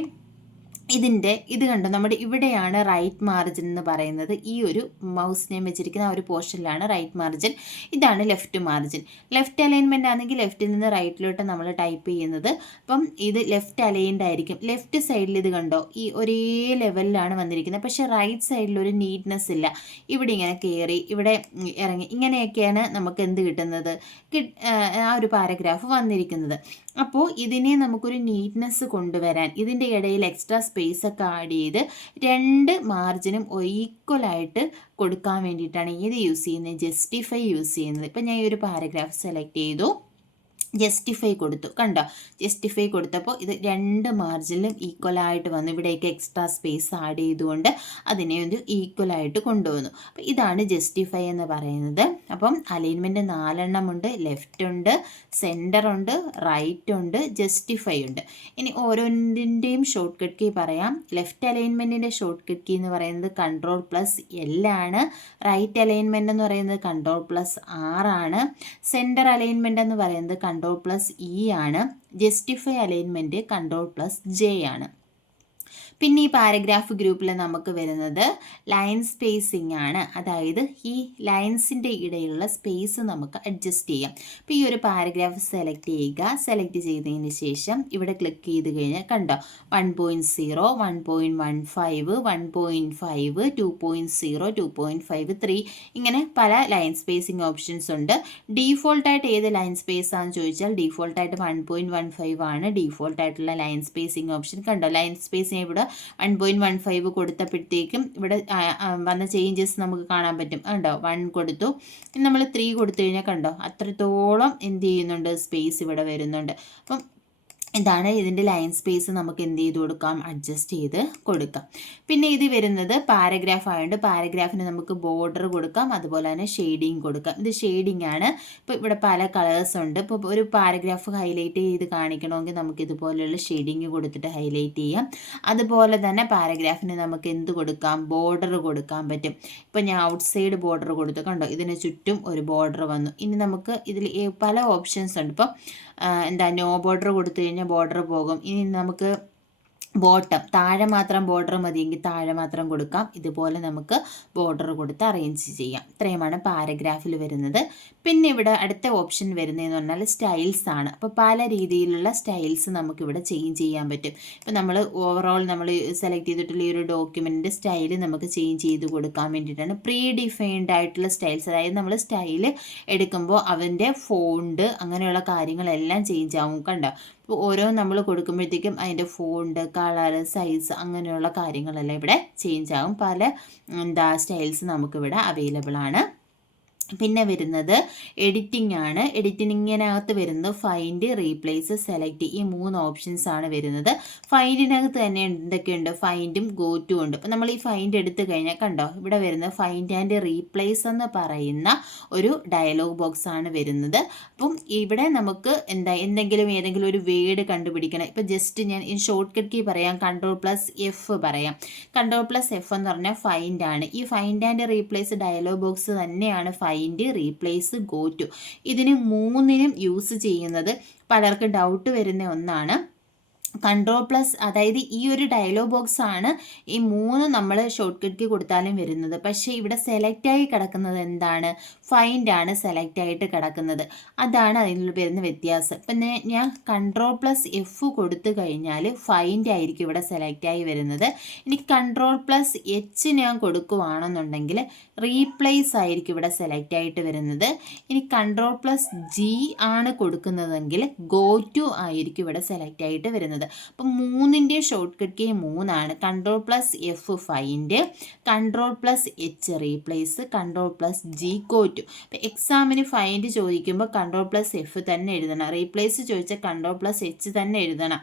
ഇത് കണ്ടോ നമ്മുടെ ഇവിടെയാണ് റൈറ്റ് മാർജിൻ എന്ന് പറയുന്നത്. ഈ ഒരു മൗസ് നെയിം വെച്ചിരിക്കുന്ന ആ ഒരു പോർഷനിലാണ് റൈറ്റ് മാർജിൻ. ഇതാണ് ലെഫ്റ്റ് മാർജിൻ. ലെഫ്റ്റ് അലൈൻമെൻ്റ് ആണെങ്കിൽ ലെഫ്റ്റിൽ നിന്ന് റൈറ്റിലോട്ട് നമ്മൾ ടൈപ്പ് ചെയ്യുന്നത്. അപ്പം ഇത് ലെഫ്റ്റ് അലൈൻഡ് ആയിരിക്കും. ലെഫ്റ്റ് സൈഡിൽ ഇത് കണ്ടോ ഈ ഒരേ ലെവലിലാണ് വന്നിരിക്കുന്നത്. പക്ഷേ റൈറ്റ് സൈഡിൽ ഒരു നീറ്റ്നെസ് ഇല്ല. ഇവിടെ ഇങ്ങനെ കയറി ഇവിടെ ഇറങ്ങി ഇങ്ങനെയൊക്കെയാണ് നമുക്ക് എന്ത് കിട്ടുന്നത്, ആ ഒരു പാരഗ്രാഫ് വന്നിരിക്കുന്നത്. അപ്പോൾ ഇതിനെ നമുക്കൊരു നീറ്റ്നെസ് കൊണ്ടുവരാൻ ഇതിൻ്റെ ഇടയിൽ എക്സ്ട്രാ സ്പേസ് ഒക്കെ ആഡ് ചെയ്ത് 2 മാർജിനും ഈക്വലായിട്ട് കൊടുക്കാൻ വേണ്ടിയിട്ടാണ് ഏത് യൂസ് ചെയ്യുന്നത്, ജസ്റ്റിഫൈ യൂസ് ചെയ്യുന്നത്. ഇപ്പം ഞാൻ ഈ ഒരു പാരഗ്രാഫ് സെലക്ട് ചെയ്തു. ജസ്റ്റിഫൈ കൊടുത്തു, കണ്ടോ? ജസ്റ്റിഫൈ കൊടുത്തപ്പോൾ ഇത് രണ്ട് മാർജിനിലും ഈക്വലായിട്ട് വന്നു. ഇവിടേക്ക് എക്സ്ട്രാ സ്പേസ് ആഡ് ചെയ്തുകൊണ്ട് അതിനെ ഒരു ഈക്വലായിട്ട് കൊണ്ടുവന്നു. അപ്പോൾ ഇതാണ് ജസ്റ്റിഫൈ എന്ന് പറയുന്നത്. അപ്പം അലൈൻമെൻറ്റ് 4 ഉണ്ട്. ലെഫ്റ്റ് ഉണ്ട്, സെൻറ്റർ ഉണ്ട്, റൈറ്റ് ഉണ്ട്, ജസ്റ്റിഫൈ ഉണ്ട്. ഇനി ഓരോന്നിൻ്റെയും ഷോർട്ട് കട്ട് കീ പറയാം. ലെഫ്റ്റ് അലൈൻമെൻറ്റിൻ്റെ ഷോർട്ട് കട്ട് കീ എന്ന് പറയുന്നത് Ctrl+L ആണ്. റൈറ്റ് അലൈൻമെൻറ്റ് എന്ന് പറയുന്നത് Ctrl+R ആണ്. സെൻറ്റർ അലൈൻമെൻറ്റ് എന്ന് പറയുന്നത് Ctrl+E ആണ്. ജസ്റ്റിഫൈ അലൈൻമെൻറ്റ് Ctrl+J ആണ്. പിന്നെ ഈ പാരഗ്രാഫ് ഗ്രൂപ്പിൽ നമുക്ക് വരുന്നത് ലൈൻ സ്പേസിംഗ് ആണ്. അതായത് ഈ ലൈൻസിൻ്റെ ഇടയിലുള്ള സ്പേസ് നമുക്ക് അഡ്ജസ്റ്റ് ചെയ്യാം. അപ്പോൾ ഈ ഒരു പാരഗ്രാഫ് സെലക്ട് ചെയ്യുക. സെലക്ട് ചെയ്തതിന് ശേഷം ഇവിടെ ക്ലിക്ക് ചെയ്ത് കഴിഞ്ഞാൽ കണ്ടോ 1.0, 1.15, 1.5, 2.0, 2.53 ഇങ്ങനെ പല ലൈൻ സ്പേസിംഗ് ഓപ്ഷൻസ് ഉണ്ട്. ഡീഫോൾട്ടായിട്ട് ഏത് ലൈൻ സ്പേസ് ആണെന്ന് ചോദിച്ചാൽ ഡീഫോൾട്ടായിട്ട് 1.15 ആണ് ഡീഫോൾട്ടായിട്ടുള്ള ലൈൻ സ്പേസിംഗ് ഓപ്ഷൻ. കണ്ടോ ലൈൻ സ്പേസിംഗ് ഇവിടെ 1.15 കൊടുത്തപ്പോഴത്തേക്കും ഇവിടെ വന്ന ചേഞ്ചസ് നമുക്ക് കാണാൻ പറ്റും. കണ്ടോ 1 കൊടുത്തു, നമ്മൾ 3 കൊടുത്തു കഴിഞ്ഞാൽ കണ്ടോ അത്രത്തോളം എന്ത് ചെയ്യുന്നുണ്ട്, സ്പേസ് ഇവിടെ വരുന്നുണ്ട്. അപ്പം ഇതാണ് ഇതിൻ്റെ ലൈൻ സ്പേസ്. നമുക്ക് എന്ത് ചെയ്ത് കൊടുക്കാം, അഡ്ജസ്റ്റ് ചെയ്ത് കൊടുക്കാം. പിന്നെ ഇത് വരുന്നത് പാരഗ്രാഫ് ആയതുകൊണ്ട് പാരഗ്രാഫിന് നമുക്ക് ബോർഡർ കൊടുക്കാം, അതുപോലെ തന്നെ ഷെയ്ഡിങ് കൊടുക്കാം. ഇത് ഷെയ്ഡിങ് ആണ്. ഇപ്പോൾ ഇവിടെ പല കളേഴ്സ് ഉണ്ട്. ഇപ്പോൾ ഒരു പാരഗ്രാഫ് ഹൈലൈറ്റ് ചെയ്ത് കാണിക്കണമെങ്കിൽ നമുക്ക് ഇതുപോലെയുള്ള ഷെയ്ഡിങ് കൊടുത്തിട്ട് ഹൈലൈറ്റ് ചെയ്യാം. അതുപോലെ തന്നെ പാരഗ്രാഫിന് നമുക്ക് എന്ത് കൊടുക്കാം, ബോർഡർ കൊടുക്കാൻ പറ്റും. ഇപ്പോൾ ഞാൻ ഔട്ട് സൈഡ് ബോർഡർ കൊടുത്തു, കണ്ടോ ഇതിന് ചുറ്റും ഒരു ബോർഡർ വന്നു. ഇനി നമുക്ക് ഇതിൽ പല ഓപ്ഷൻസ് ഉണ്ട്. ഇപ്പം നോ ബോർഡർ കൊടുത്തു കഴിഞ്ഞാൽ ബോർഡർ പോകും. ഇനി നമുക്ക് ബോട്ടം താഴെ മാത്രം ബോർഡർ മതിയെങ്കിൽ താഴെ മാത്രം കൊടുക്കാം. ഇതുപോലെ നമുക്ക് ബോർഡർ കൊടുത്ത് അറേഞ്ച് ചെയ്യാം. ഇത്രയുമാണ് പാരഗ്രാഫിൽ വരുന്നത്. പിന്നെ ഇവിടെ അടുത്ത ഓപ്ഷൻ വരുന്നതെന്ന് പറഞ്ഞാൽ സ്റ്റൈൽസ് ആണ്. അപ്പോൾ പല രീതിയിലുള്ള സ്റ്റൈൽസ് നമുക്കിവിടെ ചേഞ്ച് ചെയ്യാൻ പറ്റും. ഇപ്പോൾ നമ്മൾ ഓവറോൾ നമ്മൾ സെലക്ട് ചെയ്തിട്ടുള്ള ഈ ഒരു ഡോക്യുമെൻറ്റിൻ്റെ സ്റ്റൈൽ നമുക്ക് ചേഞ്ച് ചെയ്ത് കൊടുക്കാൻ വേണ്ടിയിട്ടാണ്. പ്രീ ഡിഫൈൻഡ് ആയിട്ടുള്ള സ്റ്റൈൽസ്, അതായത് നമ്മൾ സ്റ്റൈൽ എടുക്കുമ്പോൾ അവൻ്റെ ഫോണ്ട് അങ്ങനെയുള്ള കാര്യങ്ങളെല്ലാം ചേഞ്ച് ആവും. കണ്ടോ ഇപ്പോൾ ഓരോ നമ്മൾ കൊടുക്കുമ്പോഴത്തേക്കും അതിൻ്റെ ഫോണ്ട്, കളർ, സൈസ് അങ്ങനെയുള്ള കാര്യങ്ങളെല്ലാം ഇവിടെ ചേഞ്ച് ആകും. പല സ്റ്റൈൽസ് നമുക്കിവിടെ അവൈലബിൾ ആണ്. പിന്നെ വരുന്നത് എഡിറ്റിംഗ് ആണ്. എഡിറ്റിങ്ങിനകത്ത് വരുന്നത് ഫൈൻഡ്, റീപ്ലേസ്, സെലക്ട് ഈ 3 ഓപ്ഷൻസ് ആണ് വരുന്നത്. ഫൈൻഡിനകത്ത് തന്നെ എന്തൊക്കെയുണ്ട്, ഫൈൻഡും ഗോ ടു ഉണ്ട്. അപ്പോൾ നമ്മൾ ഈ ഫൈൻഡ് എടുത്തു കഴിഞ്ഞാൽ കണ്ടോ ഇവിടെ വരുന്നത് ഫൈൻഡ് ആൻഡ് റീപ്ലേസ് എന്ന് പറയുന്ന ഒരു ഡയലോഗ് ബോക്സ് ആണ് വരുന്നത്. അപ്പം ഇവിടെ നമുക്ക് ഏതെങ്കിലും ഒരു വേർഡ് കണ്ടുപിടിക്കണം. ഇപ്പോൾ ജസ്റ്റ് ഞാൻ ഈ ഷോർട്ട് കട്ട് കീ പറയാം, Ctrl+F പറയാം. Ctrl+F എന്ന് പറഞ്ഞാൽ ഫൈൻഡ് ആണ്. ഈ find and replace dialogue box തന്നെയാണ് ഫൈൻഡ്, റീപ്ലേസ്, ഗോ ടു. ഇതിന് 3നും യൂസ് ചെയ്യുന്നത് പലർക്കും ഡൗട്ട് വരുന്ന ഒന്നാണ്. Ctrl+, അതായത് ഈ ഒരു ഡയലോഗ് ബോക്സ് ആണ് ഈ 3 നമ്മൾ ഷോർട്ട് കട്ട് കീ കൊടുത്താലും വരുന്നത്. പക്ഷേ ഇവിടെ സെലക്ട് ആയി കിടക്കുന്നത് എന്താണ്, ഫൈൻഡ് ആണ് സെലക്ട് ആയിട്ട് കിടക്കുന്നത്. അതാണ് അതിൽ വരുന്ന വ്യത്യാസം. ഇപ്പം ഞാൻ Ctrl+F കൊടുത്തു കഴിഞ്ഞാൽ ഫൈൻഡ് ആയിരിക്കും ഇവിടെ സെലക്ട് ആയി വരുന്നത്. ഇനി Ctrl+H ഞാൻ കൊടുക്കുവാണെന്നുണ്ടെങ്കിൽ റീപ്ലേസ് ആയിരിക്കും ഇവിടെ സെലക്ട് ആയിട്ട് വരുന്നത്. ഇനി Ctrl+G ആണ് കൊടുക്കുന്നതെങ്കിൽ ഗോ ടു ആയിരിക്കും ഇവിടെ സെലക്ട് ആയിട്ട് വരുന്നത്. അപ്പം 3ൻ്റെ ഷോർട്ട് കട്ട് കീ 3 ആണ്. Ctrl+F find, Ctrl+H replace, Ctrl+G go to. അപ്പം എക്സാമിന് ഫൈൻഡ് ചോദിക്കുമ്പോൾ Ctrl+F തന്നെ എഴുതണം, റീപ്ലേസ് ചോദിച്ചാൽ Ctrl+H തന്നെ എഴുതണം.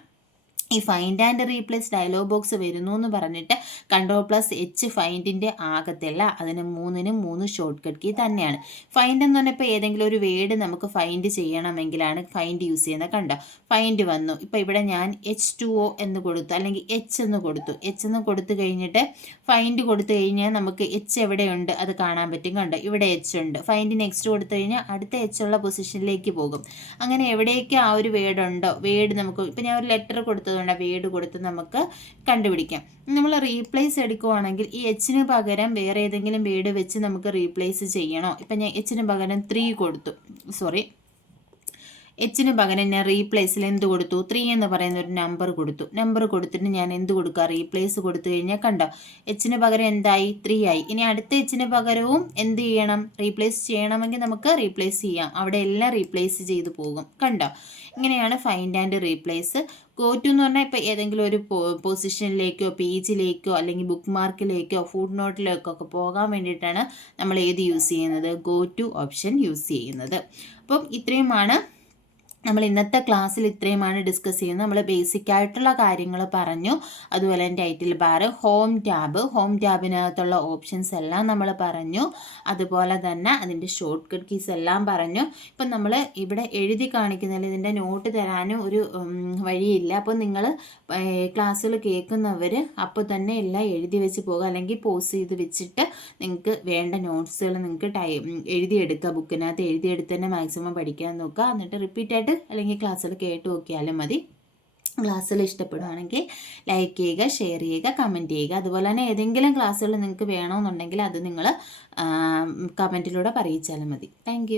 ഈ find and replace dialogue box വരുന്നു എന്ന് പറഞ്ഞിട്ട് Ctrl+H ഫൈൻഡിൻ്റെ ആകത്തില്ല. അതിന് 3നും 3 ഷോർട്ട് കട്ട് കീ തന്നെയാണ്. ഫൈൻഡ് എന്ന് പറഞ്ഞപ്പോൾ ഏതെങ്കിലും ഒരു വേർഡ് നമുക്ക് ഫൈൻഡ് ചെയ്യണമെങ്കിലാണ് ഫൈൻഡ് യൂസ് ചെയ്യുന്നത്. കണ്ടോ ഫൈൻഡ് വന്നു. ഇപ്പോൾ ഇവിടെ ഞാൻ H2O എന്ന് കൊടുത്തു, അല്ലെങ്കിൽ H എന്ന് കൊടുത്തു. H എന്ന് കൊടുത്തു കഴിഞ്ഞിട്ട് ഫൈൻഡ് കൊടുത്തു കഴിഞ്ഞാൽ നമുക്ക് H എവിടെയുണ്ട് അത് കാണാൻ പറ്റും. കണ്ടോ ഇവിടെ H ഉണ്ട്. ഫൈൻഡ് നെക്സ്റ്റ് കൊടുത്തു കഴിഞ്ഞാൽ അടുത്ത H ഉള്ള പൊസിഷനിലേക്ക് പോകും. അങ്ങനെ എവിടെയൊക്കെ ആ ഒരു വേർഡ് ഉണ്ടോ, വേർഡ് നമുക്ക് ഇപ്പോൾ ഞാൻ ഒരു ലെറ്റർ കൊടുത്തതുകൊണ്ട് വേർഡ് കൊടുത്ത് നമുക്ക് കണ്ടുപിടിക്കാം. നമ്മൾ റീപ്ലേസ് എടുക്കുവാണെങ്കിൽ ഈ Hന് പകരം വേറെ ഏതെങ്കിലും വേർഡ് വെച്ച് നമുക്ക് റീപ്ലേസ് ചെയ്യണോ. ഇപ്പം ഞാൻ Hന് പകരം 3 കൊടുത്തു, Hന് പകരം ഞാൻ റീപ്ലേസിൽ എന്ത് കൊടുത്തു, 3 എന്ന് പറയുന്ന ഒരു നമ്പർ കൊടുത്തു. നമ്പർ കൊടുത്തിട്ട് ഞാൻ എന്ത് കൊടുക്കുക, റീപ്ലേസ് കൊടുത്തു കഴിഞ്ഞാൽ കണ്ടോ Hന് പകരം എന്തായി, 3 ആയി. ഇനി അടുത്ത Hന് പകരവും എന്ത് ചെയ്യണം, റീപ്ലേസ് ചെയ്യണമെങ്കിൽ നമുക്ക് റീപ്ലേസ് ചെയ്യാം. അവിടെ എല്ലാം റീപ്ലേസ് ചെയ്ത് പോകും. കണ്ടോ ഇങ്ങനെയാണ് find and replace. Go to എന്ന് പറഞ്ഞാൽ ഇപ്പോൾ ഏതെങ്കിലും ഒരു പൊസിഷനിലേക്കോ പേജിലേക്കോ അല്ലെങ്കിൽ ബുക്ക് മാർക്കിലേക്കോ ഫുഡ് നോട്ടിലേക്കോ ഒക്കെ പോകാൻ വേണ്ടിയിട്ടാണ് നമ്മൾ ഏത് യൂസ് ചെയ്യുന്നത്, ഗോ ടു ഓപ്ഷൻ യൂസ് ചെയ്യുന്നത്. അപ്പം ഇത്രയുമാണ് നമ്മൾ ഇന്നത്തെ ക്ലാസ്സിൽ ഇത്രയുമാണ് ഡിസ്കസ് ചെയ്യുന്നത്. നമ്മൾ ബേസിക് ആയിട്ടുള്ള കാര്യങ്ങൾ പറഞ്ഞു. അതുപോലെ തന്നെ ടൈറ്റിൽ ബാർ, ഹോം ടാബിനകത്തുള്ള ഓപ്ഷൻസ് എല്ലാം നമ്മൾ പറഞ്ഞു. അതുപോലെ തന്നെ അതിൻ്റെ ഷോർട്ട് കട്ട് കീസ് എല്ലാം പറഞ്ഞു. ഇപ്പം നമ്മൾ ഇവിടെ എഴുതി കാണിക്കുന്നതിൽ ഇതിൻ്റെ നോട്ട് തരാനും ഒരു വഴിയില്ല. അപ്പോൾ നിങ്ങൾ ക്ലാസ്സുകൾ കേൾക്കുന്നവർ അപ്പോൾ തന്നെ എല്ലാം എഴുതി വെച്ച് പോകുക, അല്ലെങ്കിൽ പോസ് ചെയ്ത് വെച്ചിട്ട് നിങ്ങൾക്ക് വേണ്ട നോട്ട്സുകൾ നിങ്ങൾക്ക് എഴുതിയെടുക്കുക. ബുക്കിനകത്ത് എഴുതിയെടുത്ത് തന്നെ മാക്സിമം പഠിക്കാൻ നോക്കുക. എന്നിട്ട് റിപ്പീറ്റായിട്ട് അല്ലെങ്കിൽ ക്ലാസ്സിൽ കേട്ട് നോക്കിയാലും മതി. ക്ലാസ്സുകൾ ഇഷ്ടപ്പെടുകയാണെങ്കിൽ ലൈക്ക് ചെയ്യുക, ഷെയർ ചെയ്യുക, കമൻറ്റ് ചെയ്യുക. അതുപോലെ തന്നെ ഏതെങ്കിലും ക്ലാസ്സുകൾ നിങ്ങൾക്ക് വേണമെന്നുണ്ടെങ്കിൽ അത് നിങ്ങൾ കമൻറ്റിലൂടെ പറയിച്ചാലും മതി. താങ്ക്